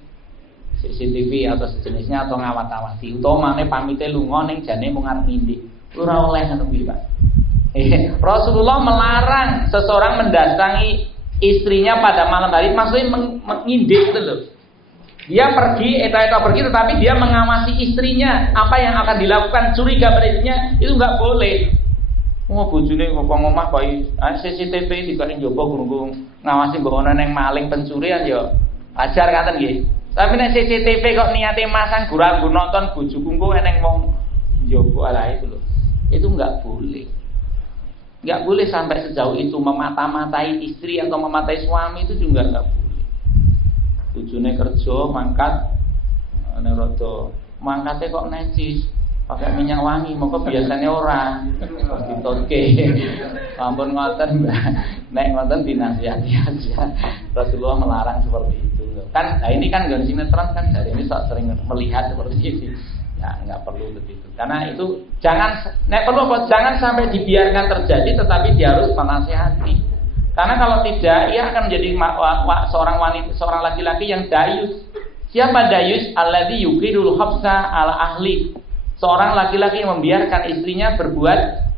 CCTV atau sejenisnya atau ngawat-awati. Utawa mane pamite lunga ning jane mung arep ngindik. Ora oleh ngono kuwi, Pak. Rasulullah melarang seseorang mendatangi istrinya pada malam hari, maksudnya mengindik itu loh. Dia pergi, pergi, tetapi dia mengawasi istrinya. Apa yang akan dilakukan, curiga pada istrinya, itu nggak boleh. Bojone kok ngomah kok CCTV dikari njoba gurung ngawasi mbok ana nang maling pencurian ya. Ajar katen nggih. Tapi nek CCTV kok niate masang gurang nonton bojoku engko eneng wong njoba ala itu loh. Itu nggak boleh. Nggak boleh sampai sejauh itu memata-matai istri atau mematai suami, itu juga nggak boleh. Bojone kerja mangkat nek rada mangkate kok necis pakai minyak wangi, moko biasanya ora ditotke. Ampun ngoten, Mbak. Nek ngoten dinasihati aja. Rasulullah melarang seperti itu. Kan ini kan gak sinetron kan, dari ini sering melihat seperti itu. Ya, enggak perlu begitu. Karena itu jangan sampai dibiarkan terjadi, tetapi dia harus menasihati. Karena kalau tidak, ia akan menjadi seorang laki-laki yang dayus. Siapa dayus? Alladzi yuqidul khabsa ala ahli. Seorang laki-laki yang membiarkan istrinya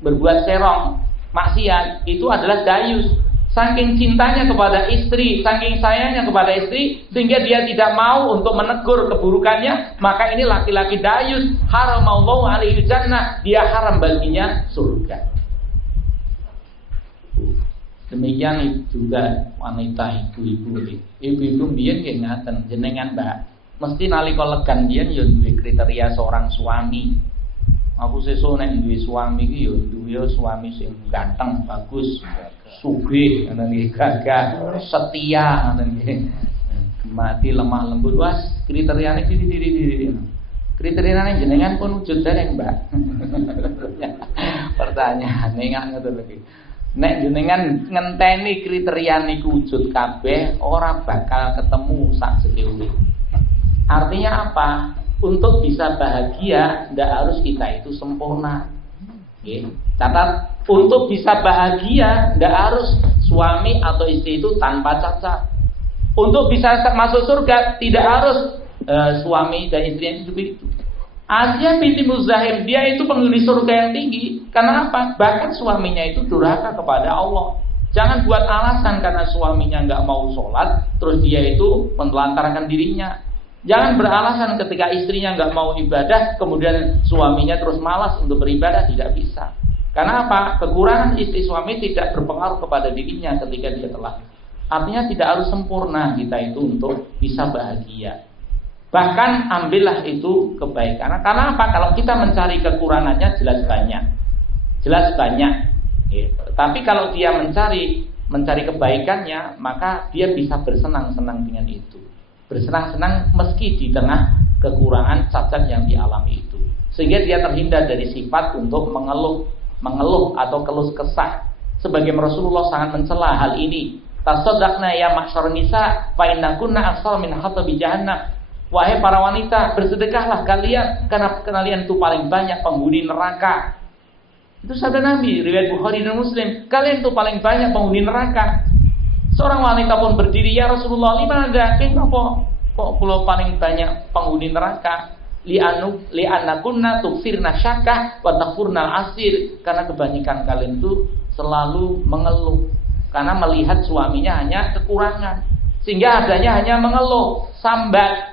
berbuat serong, maksiat, itu adalah dayus. Saking cintanya kepada istri, saking sayangnya kepada istri, sehingga dia tidak mau untuk menegur keburukannya, maka ini laki-laki dayus. Haramallahu alaihi jannah, dia haram baginya surga. Demikian juga wanita ibu-ibu biyen nggih ngaten jenengan Mbak, mesti nalika legan biyen ya duwe kriteria seorang suami. Aku sesuk nek duwe suami iki ya duwe suami sing ganteng, bagus, sugih, ngoten nggih, gagah, setia, ngoten nggih. Mati lemah lembut, was kriteriane diri. Kriteriane jenengan pun wujud dereng Mbak. Pertanyaan ngak ngoten lagi. Nek jenengan ngenteni kriteria niku wujud kabeh, ora bakal ketemu sak urip. Artinya apa? Untuk bisa bahagia ndak harus kita itu sempurna. Nggih. Catat, untuk bisa bahagia ndak harus suami atau istri itu tanpa cacat. Untuk bisa masuk surga tidak harus suami dan istri yang hidup itu. Asia binti Muzahim, dia itu penghuni surga yang tinggi. Karena apa? Bahkan suaminya itu durhaka kepada Allah. Jangan buat alasan karena suaminya nggak mau sholat, terus dia itu menelantarkan dirinya. Jangan beralasan ketika istrinya nggak mau ibadah, kemudian suaminya terus malas untuk beribadah. Tidak bisa. Karena apa? Kekurangan istri suami tidak berpengaruh kepada dirinya ketika dia telah. Artinya tidak harus sempurna kita itu untuk bisa bahagia. Bahkan ambillah itu kebaikan. Karena apa? Kalau kita mencari kekurangannya jelas banyak. Jelas banyak. Tapi kalau dia mencari kebaikannya, maka dia bisa bersenang-senang dengan itu. Bersenang-senang meski di tengah kekurangan cacat yang dialami itu. Sehingga dia terhindar dari sifat untuk mengeluh atau keluh kesah. Sebagaimana Rasulullah sangat mencela hal ini. Tasaddaqna ya ma'syarun nisa fa innakunna aktsara min hatabi jahannam. Wahai para wanita, bersedekahlah kalian karena kalian itu paling banyak penghuni neraka. Itu sabda Nabi, riwayat Bukhari dan Muslim. Kalian itu paling banyak penghuni neraka. Seorang wanita pun berdiri, ya Rasulullah, lima ada, kok pulau paling banyak penghuni neraka? Li'annakunna tukfirna syakah wa takfurnal asir. Karena kebanyakan kalian itu selalu mengeluh. Karena melihat suaminya hanya kekurangan. Sehingga adanya hanya mengeluh, sambat.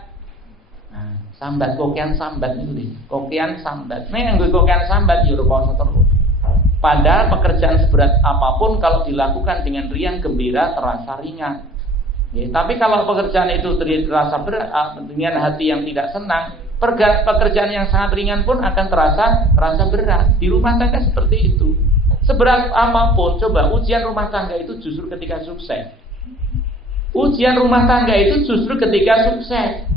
Sambat, kokian sambat itu deh. Kokian sambat. Nih yang gue kokian sambat ya udah terus. Padahal pekerjaan seberat apapun kalau dilakukan dengan riang gembira terasa ringan. Ya, tapi kalau pekerjaan itu terasa berat dengan hati yang tidak senang, pekerjaan yang sangat ringan pun akan terasa berat. Di rumah tangga seperti itu. Seberat apapun, coba ujian rumah tangga itu justru ketika sukses. Ujian rumah tangga itu justru ketika sukses.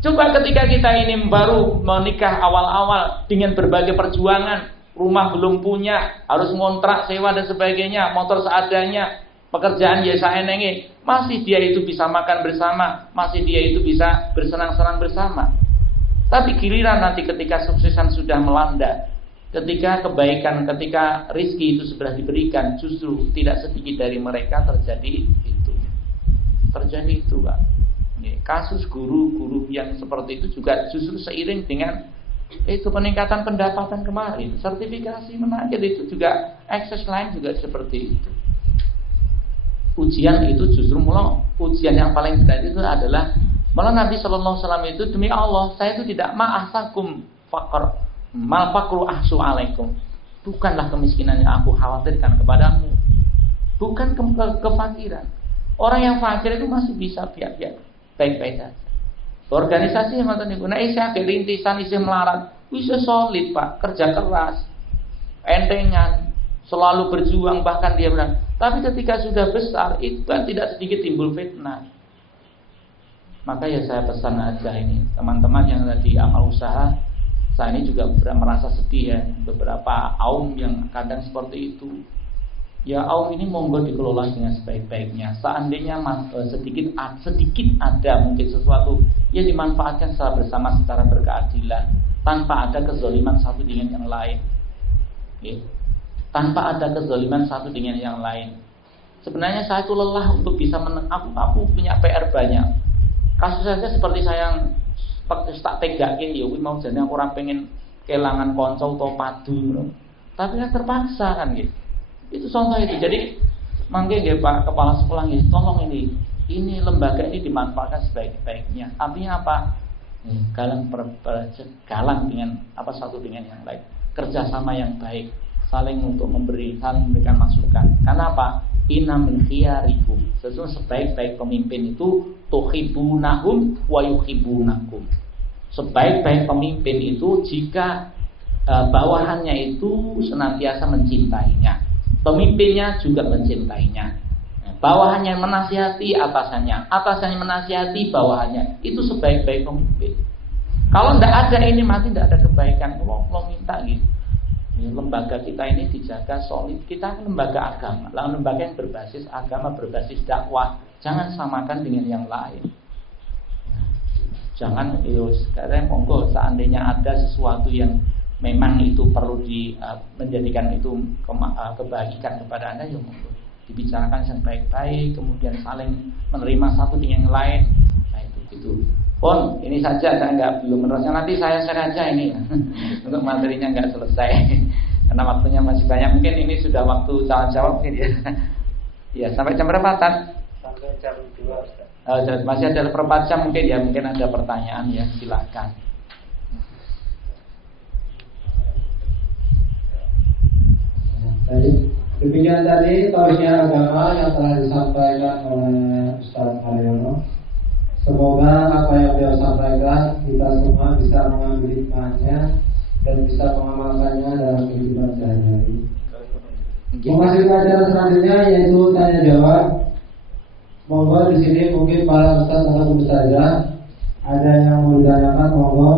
Coba ketika kita ini baru menikah awal-awal dengan berbagai perjuangan, rumah belum punya, harus ngontrak, sewa dan sebagainya, motor seadanya, pekerjaan ya saenenge, masih dia itu bisa makan bersama, masih dia itu bisa bersenang-senang bersama. Tapi giliran nanti ketika suksesan sudah melanda, ketika kebaikan, ketika rizki itu sudah diberikan, justru tidak sedikit dari mereka terjadi itu. Terjadi itu, Pak. Kasus guru-guru yang seperti itu juga justru seiring dengan itu peningkatan pendapatan kemarin, sertifikasi menagih itu juga akses lain juga seperti itu. Ujian itu justru mulai ujian yang paling berat itu adalah malah Nabi Shallallahu Alaihi Wasallam itu demi Allah saya itu tidak ma'asakum fakr mal fakru ahsu alaikum. Bukanlah kemiskinan yang aku khawatirkan kepadamu, bukan kefakiran. Orang yang fakir itu masih bisa biar-biar baik-baik saja. Organisasi yang ngoten niku nek isih agek rintisan isih melarat, wis solid Pak, kerja keras, entengan, selalu berjuang bahkan dia bilang. Tapi ketika sudah besar itu kan tidak sedikit timbul fitnah. Maka ya saya pesan aja ini teman-teman yang tadi amal usaha, saya ini juga merasa sedih ya beberapa aum yang kadang seperti itu. Ya aum ini monggo dikelola dengan sebaik-baiknya. Seandainya sedikit ada mungkin sesuatu yang dimanfaatkan secara bersama secara berkeadilan tanpa ada kezaliman satu dengan yang lain. Ya. Tanpa ada kezaliman satu dengan yang lain. Sebenarnya saya itu lelah untuk bisa aku punya PR banyak. Kasus saja seperti saya yang tak tegakin ya mau jadi aku orang pengen kelangan konco atau padu. Tapi kan terpaksa kan gitu. Itu contoh itu. Jadi mangke nggih Pak Kepala Sekolah nggih, tolong ini lembaga ini dimanfaatkan sebaik-baiknya. Artinya apa? Galang dengan apa satu dengan yang lain. Kerjasama yang baik, saling untuk saling memberikan masukan. Karena apa? Inna min khiyarikum. Sesungguhnya sebaik-baik pemimpin itu tuhibbunahum wa yuhibbunakum. Sebaik-baik pemimpin itu jika bawahannya itu senantiasa mencintainya. Pemimpinnya juga mencintainya. Bawahannya menasihati atasannya menasihati bawahannya. Itu sebaik-baik pemimpin. Kalau tidak ada ini mati tidak ada kebaikan. Allah minta gitu. Lembaga kita ini dijaga solid. Kita lembaga agama, lembaga yang berbasis agama, berbasis dakwah. Jangan samakan dengan yang lain. Jangan sekarang monggo seandainya ada sesuatu yang memang itu perlu menjadikan itu kebahagiaan kepada Anda, ya monggo dibicarakan yang baik-baik, kemudian saling menerima satu dengan yang lain. Nah itu Pon, ini saja saya belum meneruskan, nanti saya share aja ini untuk materinya nggak selesai karena waktunya masih banyak. Mungkin ini sudah waktu tanya jawab mungkin ya. Ya, sampai jam berapa Tan? Sampai jam 2. Masih ada seperempat jam mungkin ya, mungkin ada pertanyaan ya, silakan. Demikian tadi tausiah agama yang telah disampaikan oleh Ustaz Mariono. Semoga apa yang beliau sampaikan kita semua bisa mengambil hikmahnya dan bisa mengamalkannya dalam kehidupan sehari-hari. Memasuki acara selanjutnya yaitu tanya jawab. Monggo di sini mungkin para ustaz atau ustazah ada yang mau ditanyakan, monggo,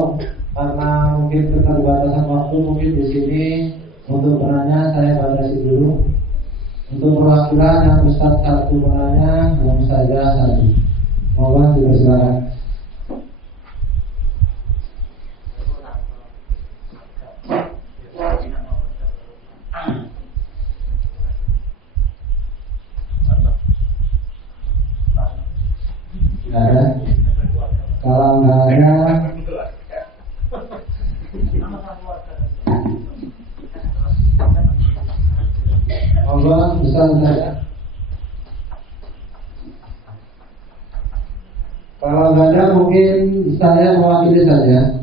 karena mungkin keterbatasan waktu mungkin di sini untuk penanya saya batasi dulu. Untuk perwakilan yang ustaz satu penanya, yang ustazah satu. Monggo dipersilakan. Nggak ada. Kalau nggak ada, monggo ustaz saja. Kalau nggak ada mungkin saya mewakili saja.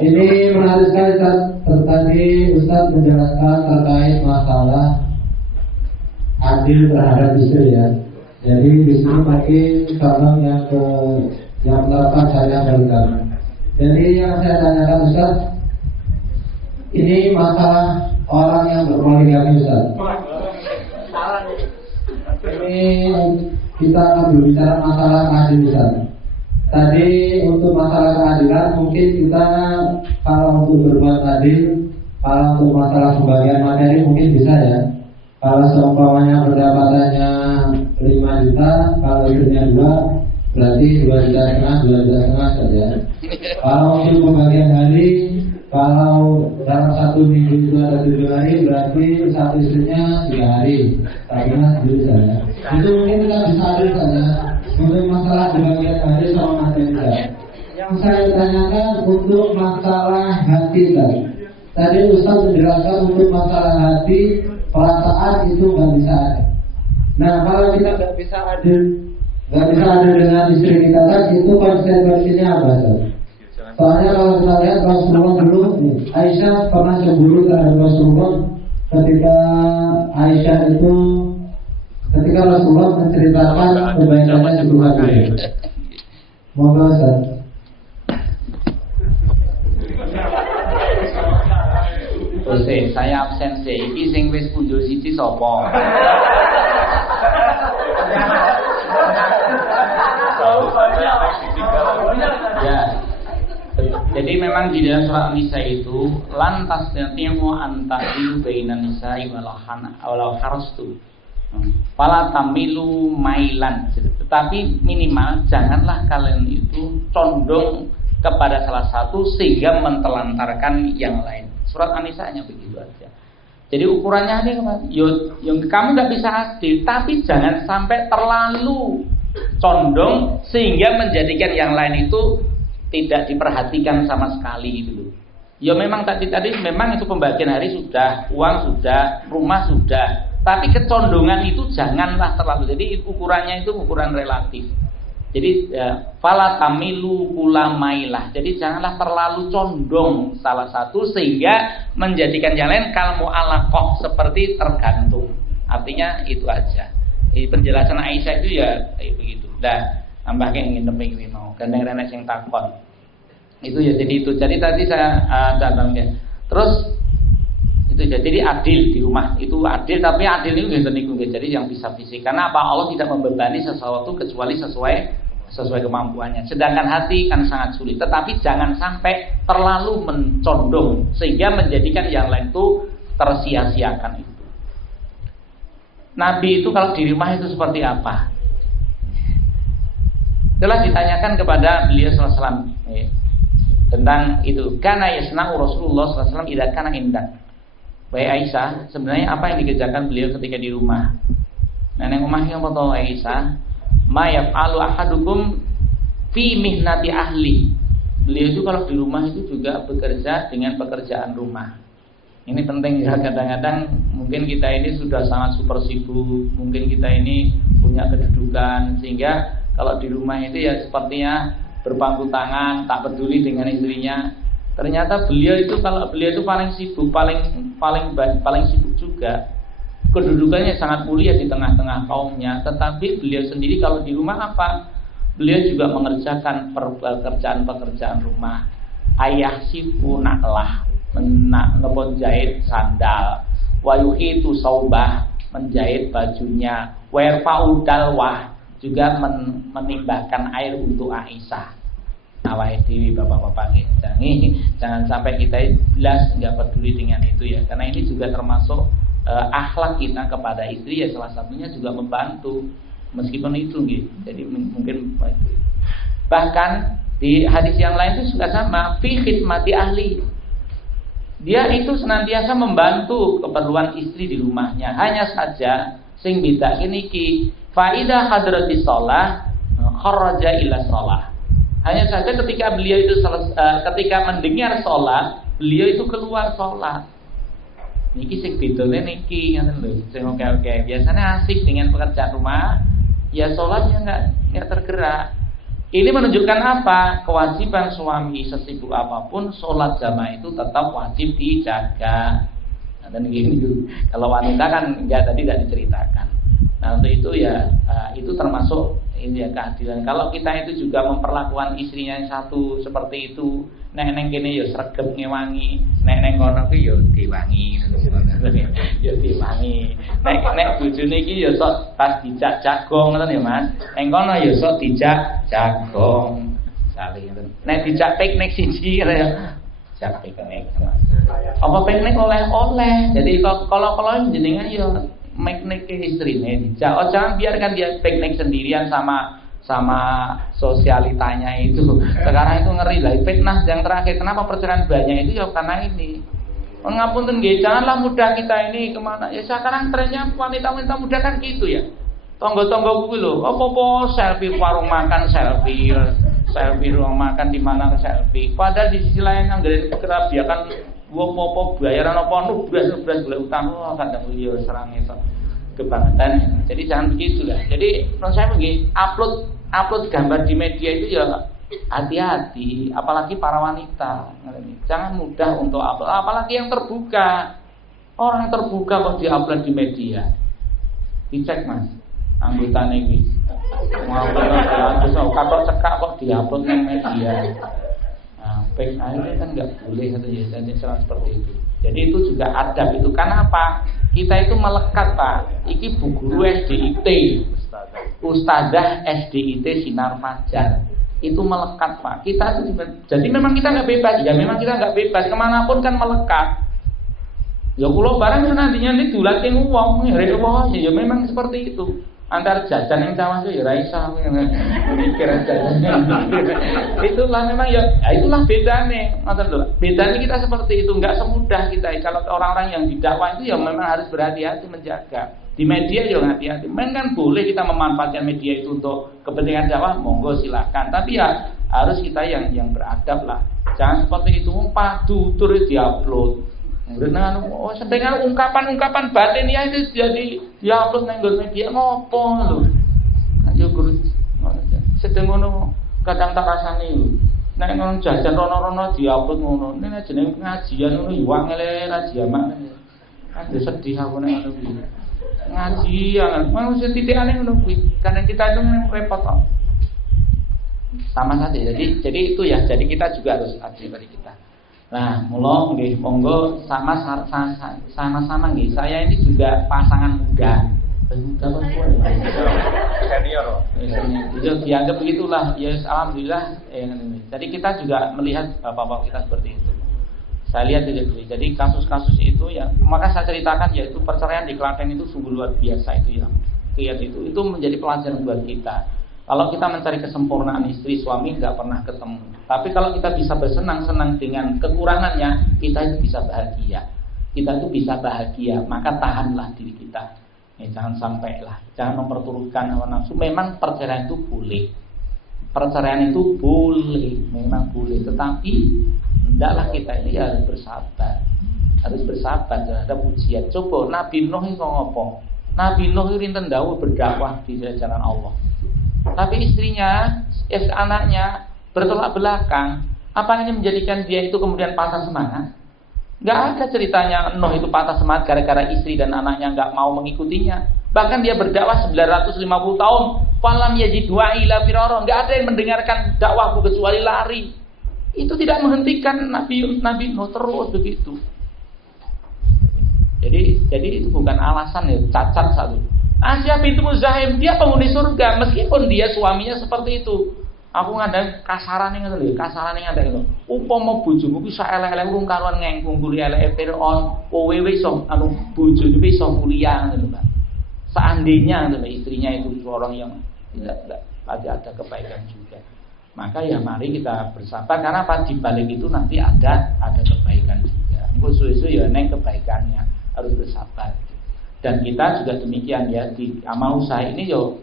Ini menarik sekali Ustaz. Tadi Ustaz menjelaskan terkait masalah adil terhadap istri ya. Jadi di sini mungkin kalau yang menerapkan syariat berikan. Jadi yang saya tanyakan Ustaz, ini masalah orang yang berpoligami Ustaz. Ini kita berbicara masalah adil Ustaz. Tadi untuk masalah keadilan mungkin kita kalau untuk berbuat adil, kalau untuk masalah pembagian materi mungkin bisa ya. Kalau seumpamanya pendapatannya 5 juta, kalau istrinya 2, berarti 2,5 juta saja. Kalau untuk pembagian hari, kalau dalam 1 minggu itu ada 7 hari, berarti satu istrinya 3 hari, satunya sendiri saja. Itu mungkin kita bisa adil saja. Untuk masalah pembagian hari sama materi saja. Yang saya tanyakan untuk masalah hati tadi Ustaz menjelaskan untuk masalah hati, perasaan itu nggak bisa ada. Nah kalau kita nggak bisa adil dengan istri kita kan, itu konsekuensinya apa Ustaz? Soalnya kalau kita lihat Rasulullah dulu, Aisyah pernah cemburu terhadap Rasulullah ketika Rasulullah menceritakan kebaikannya di keluarga. Moga Ustaz. Terus saya absen sih. Iki sing wis punjul siji sapa? Ya. Jadi memang di dalam surat Nisa itu lantas yatimu antailu bainan nisa'i walau harastu. Fala tamilu mailan. Tetapi minimal janganlah kalian itu condong kepada salah satu sehingga mentelantarkan yang lain. Surat An-Nisa hanya begitu aja. Jadi ukurannya ini yang kamu tidak bisa adil, tapi jangan sampai terlalu condong sehingga menjadikan yang lain itu tidak diperhatikan sama sekali gitu. Ya memang tadi memang itu pembagian hari sudah, uang sudah, rumah sudah. Tapi kecondongan itu janganlah terlalu. Jadi ukurannya itu ukuran relatif. Jadi fala tamilu kulamailah. Jadi janganlah terlalu condong salah satu sehingga menjadikan yang lain kalmu alaqah, seperti tergantung. Artinya itu aja. Jadi penjelasan Aisyah itu ya begitu. Dah tambah ingin ini mau gandeng renek sing takon. Itu ya jadi itu. Jadi tadi saya datangnya. Terus itu jadi adil di rumah itu adil, tapi adil itu jadi yang bisa fisik. Karena apa? Allah tidak membebani sesuatu kecuali sesuai kemampuannya. Sedangkan hati kan sangat sulit. Tetapi jangan sampai terlalu mencondong sehingga menjadikan yang lain itu tersia-siakan itu. Nabi itu kalau di rumah itu seperti apa? Telah ditanyakan kepada beliau sallallahu alaihi wasallam tentang itu. Kana yasna'u Rasulullah sallallahu alaihi wasallam idza kana indak. Baik Aisyah, sebenarnya apa yang dikerjakan beliau ketika di rumah? Nenek rumahnya apa tahu Aisyah? Ma yaf'alu ahadukum fi mihnati ahli. Beliau itu kalau di rumah itu juga bekerja dengan pekerjaan rumah. Ini penting ya, kadang-kadang mungkin kita ini sudah sangat super sibuk, mungkin kita ini punya kedudukan sehingga kalau di rumah itu ya sepertinya berpangku tangan, tak peduli dengan istrinya. Ternyata beliau itu paling sibuk, paling sibuk juga. Kedudukannya sangat mulia di tengah-tengah kaumnya, tetapi beliau sendiri kalau di rumah apa? Beliau juga mengerjakan pekerjaan-pekerjaan rumah. Ayah sifu naklah, menjahit sandal, wayuhitu saubah, menjahit bajunya, werfa'u dalwah, juga menimbahkan air untuk Aisyah. Awake dewi bapak-bapak, jangan sampai kita jelas nggak peduli dengan itu ya, karena ini juga termasuk akhlak kita kepada istri ya, salah satunya juga membantu meskipun itu gitu. Jadi mungkin bahkan di hadis yang lain itu juga sama, fi khidmati ahli. Dia itu senantiasa membantu keperluan istri di rumahnya. Hanya saja sing beda niki, faida hadratis shalah kharaja ila shalah. Hanya saja ketika beliau itu ketika mendengar sholat, beliau itu keluar sholat. Niki sing bedone niki ngoten lho. Sing oke. Biasanya asik dengan pekerjaan rumah, ya sholatnya enggak tergerak. Ini menunjukkan apa? Kewajiban suami sesibuk apapun, sholat jamaah itu tetap wajib dijaga. Nah, dan gini kalau wanita kan tidak diceritakan. Nah untuk itu ya itu termasuk ini ya keadilan. Kalau kita itu juga memperlakukan istrinya yang satu seperti itu, nek kene ya sregep ngewangi, nek kono ki ya diwangi, ya diwangi. Nek bojone iki ya sok pas dijak jagong ngoten ya Mas. Nek kono ya sok dijak jagong. Sali ngoten. Nek dijak piknik siji ya jak piknik. Apa piknik oleh-oleh. Jadi kalau jenengan ya piknik ke istrinya dijak. Oh jangan biarkan dia piknik sendirian sama sosialitanya itu. Sekarang itu ngeri lah. Fitnah yang terakhir, kenapa perceraian banyak itu ya karena ini. Ngapunten nggih, janganlah mudah kita ini kemana. Ya sekarang trennya wanita-wanita muda kan gitu ya. Tonggo-tonggo kuwi lho, apa-apa selfie warung makan selfie ruang makan di mana selfie. Padahal di sisi lain anggere kerabiakan apa bayaran apa nubras boleh utang kadang yo serang itu kebangetan. Jadi jangan begitu lah. Jadi menurut saya begini, upload gambar di media itu ya hati-hati, apalagi para wanita. Jangan mudah untuk upload, apalagi yang terbuka. Orang yang terbuka kok diupload di media. Dicek Mas, anggotane iki. Mau kantor cekak kok diupload di media. Nah, baik akhirnya kan nggak boleh katanya seperti itu. Jadi itu juga adab itu. Karena apa? Kita itu melekat Pak. Iki bu guru SDIT, Ustazah SDIT Sinar Fajar. Itu melekat Pak. Kita itu jadi memang kita nggak bebas. Ya memang kita nggak bebas. Kemanapun kan melekat. Ya kalau barang nantinya ini dulatin uang, ya memang seperti itu. Antar jajan yang cawas ya raisa mikir jajan. Itulah memang ya itulah bedanya. Ngoten lho. Bedanya kita seperti itu, enggak semudah kita. Kalau orang-orang yang didakwah itu ya memang harus berhati-hati menjaga. Di media ya hati-hati. Memang kan boleh kita memanfaatkan media itu untuk kepentingan dakwah, monggo silakan. Tapi ya harus kita yang beradab lah. Jangan seperti itu padu terus diupload. Dengan sedangkan ungkapan batin ya itu jadi diupload nang media ngopo lho. Ayo guru sedeng ngono kadang tak rasani lho. Nek ngono jajan rono-rono diupload ngono. Nek jeneng pengajian ngono yo angel ra jamak. Kan sedih aku nek ngono kuwi. Ngajian, mau titikane ngono kuwi. Karena kita itu repot kok. Sama saja. Jadi itu ya. Jadi kita juga harus adil pada kita. Nah, nggih monggo sama-sama nggih. Saya ini juga pasangan muda. Muda apa tua? Senior. Ya dianggap begitulah. Ya alhamdulillah. Jadi kita juga melihat bapak-bapak kita seperti itu. Saya lihat itu. Jadi kasus-kasus itu ya, maka saya ceritakan yaitu perceraian di Klaten itu sungguh luar biasa itu ya. Lihat itu menjadi pelajaran buat kita. Kalau kita mencari kesempurnaan istri suami nggak pernah ketemu. Tapi kalau kita bisa bersenang-senang dengan kekurangannya, kita itu bisa bahagia. Kita itu bisa bahagia, maka tahanlah diri kita. Jangan sampailah, jangan memperturutkan hawa nafsu. Memang perceraian itu boleh. perceraian itu boleh, memang boleh, tetapi hendaklah kita ini harus bersabar terhadap ujian. Coba Nabi Nuh itu ngopo? Nabi Nuh itu rinten dawuh berdakwah di jalan Allah. Tapi istrinya, anaknya bertolak belakang. Apa yang menjadikan dia itu kemudian patah semangat? Nggak ada ceritanya Nuh itu patah semangat gara-gara istri dan anaknya nggak mau mengikutinya. Bahkan dia berdakwah 950 tahun. Falam yajidu ila firara. Nggak ada yang mendengarkan dakwahku kecuali lari. Itu tidak menghentikan Nabi Nuh terus begitu. Jadi itu bukan alasan ya, cacat satu. Asia bintu Muzahim, dia penghuni surga meskipun dia suaminya seperti itu. Aku ngandang kasarane ngono lho, kasarane ngandang lho. Upama bojomu ku sak elek-elek urung karuan ngengkung kuliah elek Firaun, kowe wis iso bojone wis iso kuliah ngono lho, Pak. Seandainya ngono istrinya itu seorang yang tidak ada kebaikan juga. Maka ya mari kita bersabar karena apa di balik itu nanti ada kebaikan juga. Engko suwe-suwe ya neng kebaikannya, harus bersabar. Dan kita juga demikian ya di amal usaha ini yo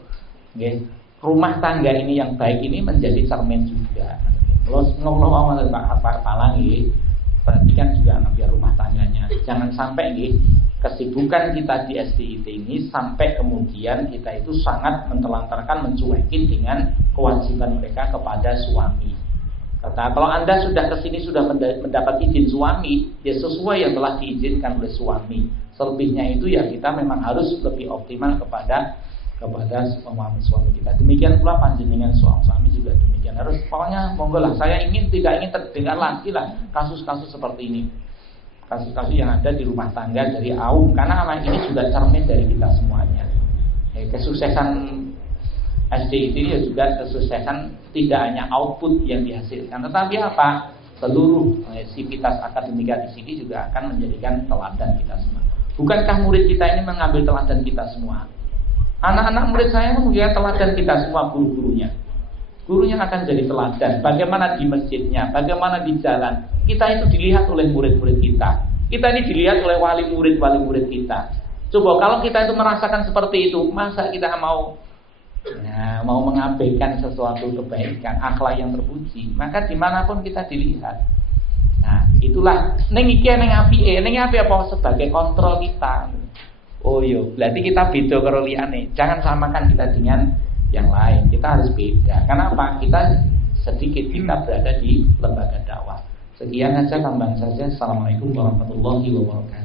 nggih. Rumah tangga ini yang baik ini menjadi cermin juga. Kalau ngomong Pak Palangi, perhatikan juga biar rumah tangganya. Jangan sampai kesibukan kita di SDIT ini sampai kemudian kita itu sangat mentelantarkan, mencuekin dengan kewajiban mereka kepada suami. Kata kalau Anda sudah kesini sudah mendapat izin suami, ya sesuai yang telah diizinkan oleh suami. Selebihnya itu ya kita memang harus lebih optimal kepada suami kita. Demikian pula panjenengan suami juga demikian. Harus pokoknya monggo lah. Saya tidak ingin terdengar lagi lah kasus-kasus seperti ini. Kasus-kasus yang ada di rumah tangga dari awam. Karena anak ini juga cermin dari kita semuanya. Kesuksesan SDIT ini juga kesuksesan tidak hanya output yang dihasilkan, tetapi apa? Seluruh sivitas akademika di sini juga akan menjadikan teladan kita semua. Bukankah murid kita ini mengambil teladan kita semua? Anak-anak murid saya pun juga teladan kita semua, guru-gurunya. Gurunya akan jadi teladan. Bagaimana di masjidnya, bagaimana di jalan. Kita itu dilihat oleh murid-murid kita. Kita ini dilihat oleh wali murid kita. Coba kalau kita itu merasakan seperti itu, masa kita mau mengabaikan sesuatu kebaikan, akhlak yang terpuji? Maka dimanapun kita dilihat. Nah, itulah neng api apa sebagai kontrol kita. Oh iya, berarti kita beda karo liyane. Jangan samakan kita dengan yang lain. Kita harus beda. Kenapa? Kita berada di lembaga dakwah. Sekian aja, tambang saja. Assalamualaikum warahmatullahi wabarakatuh.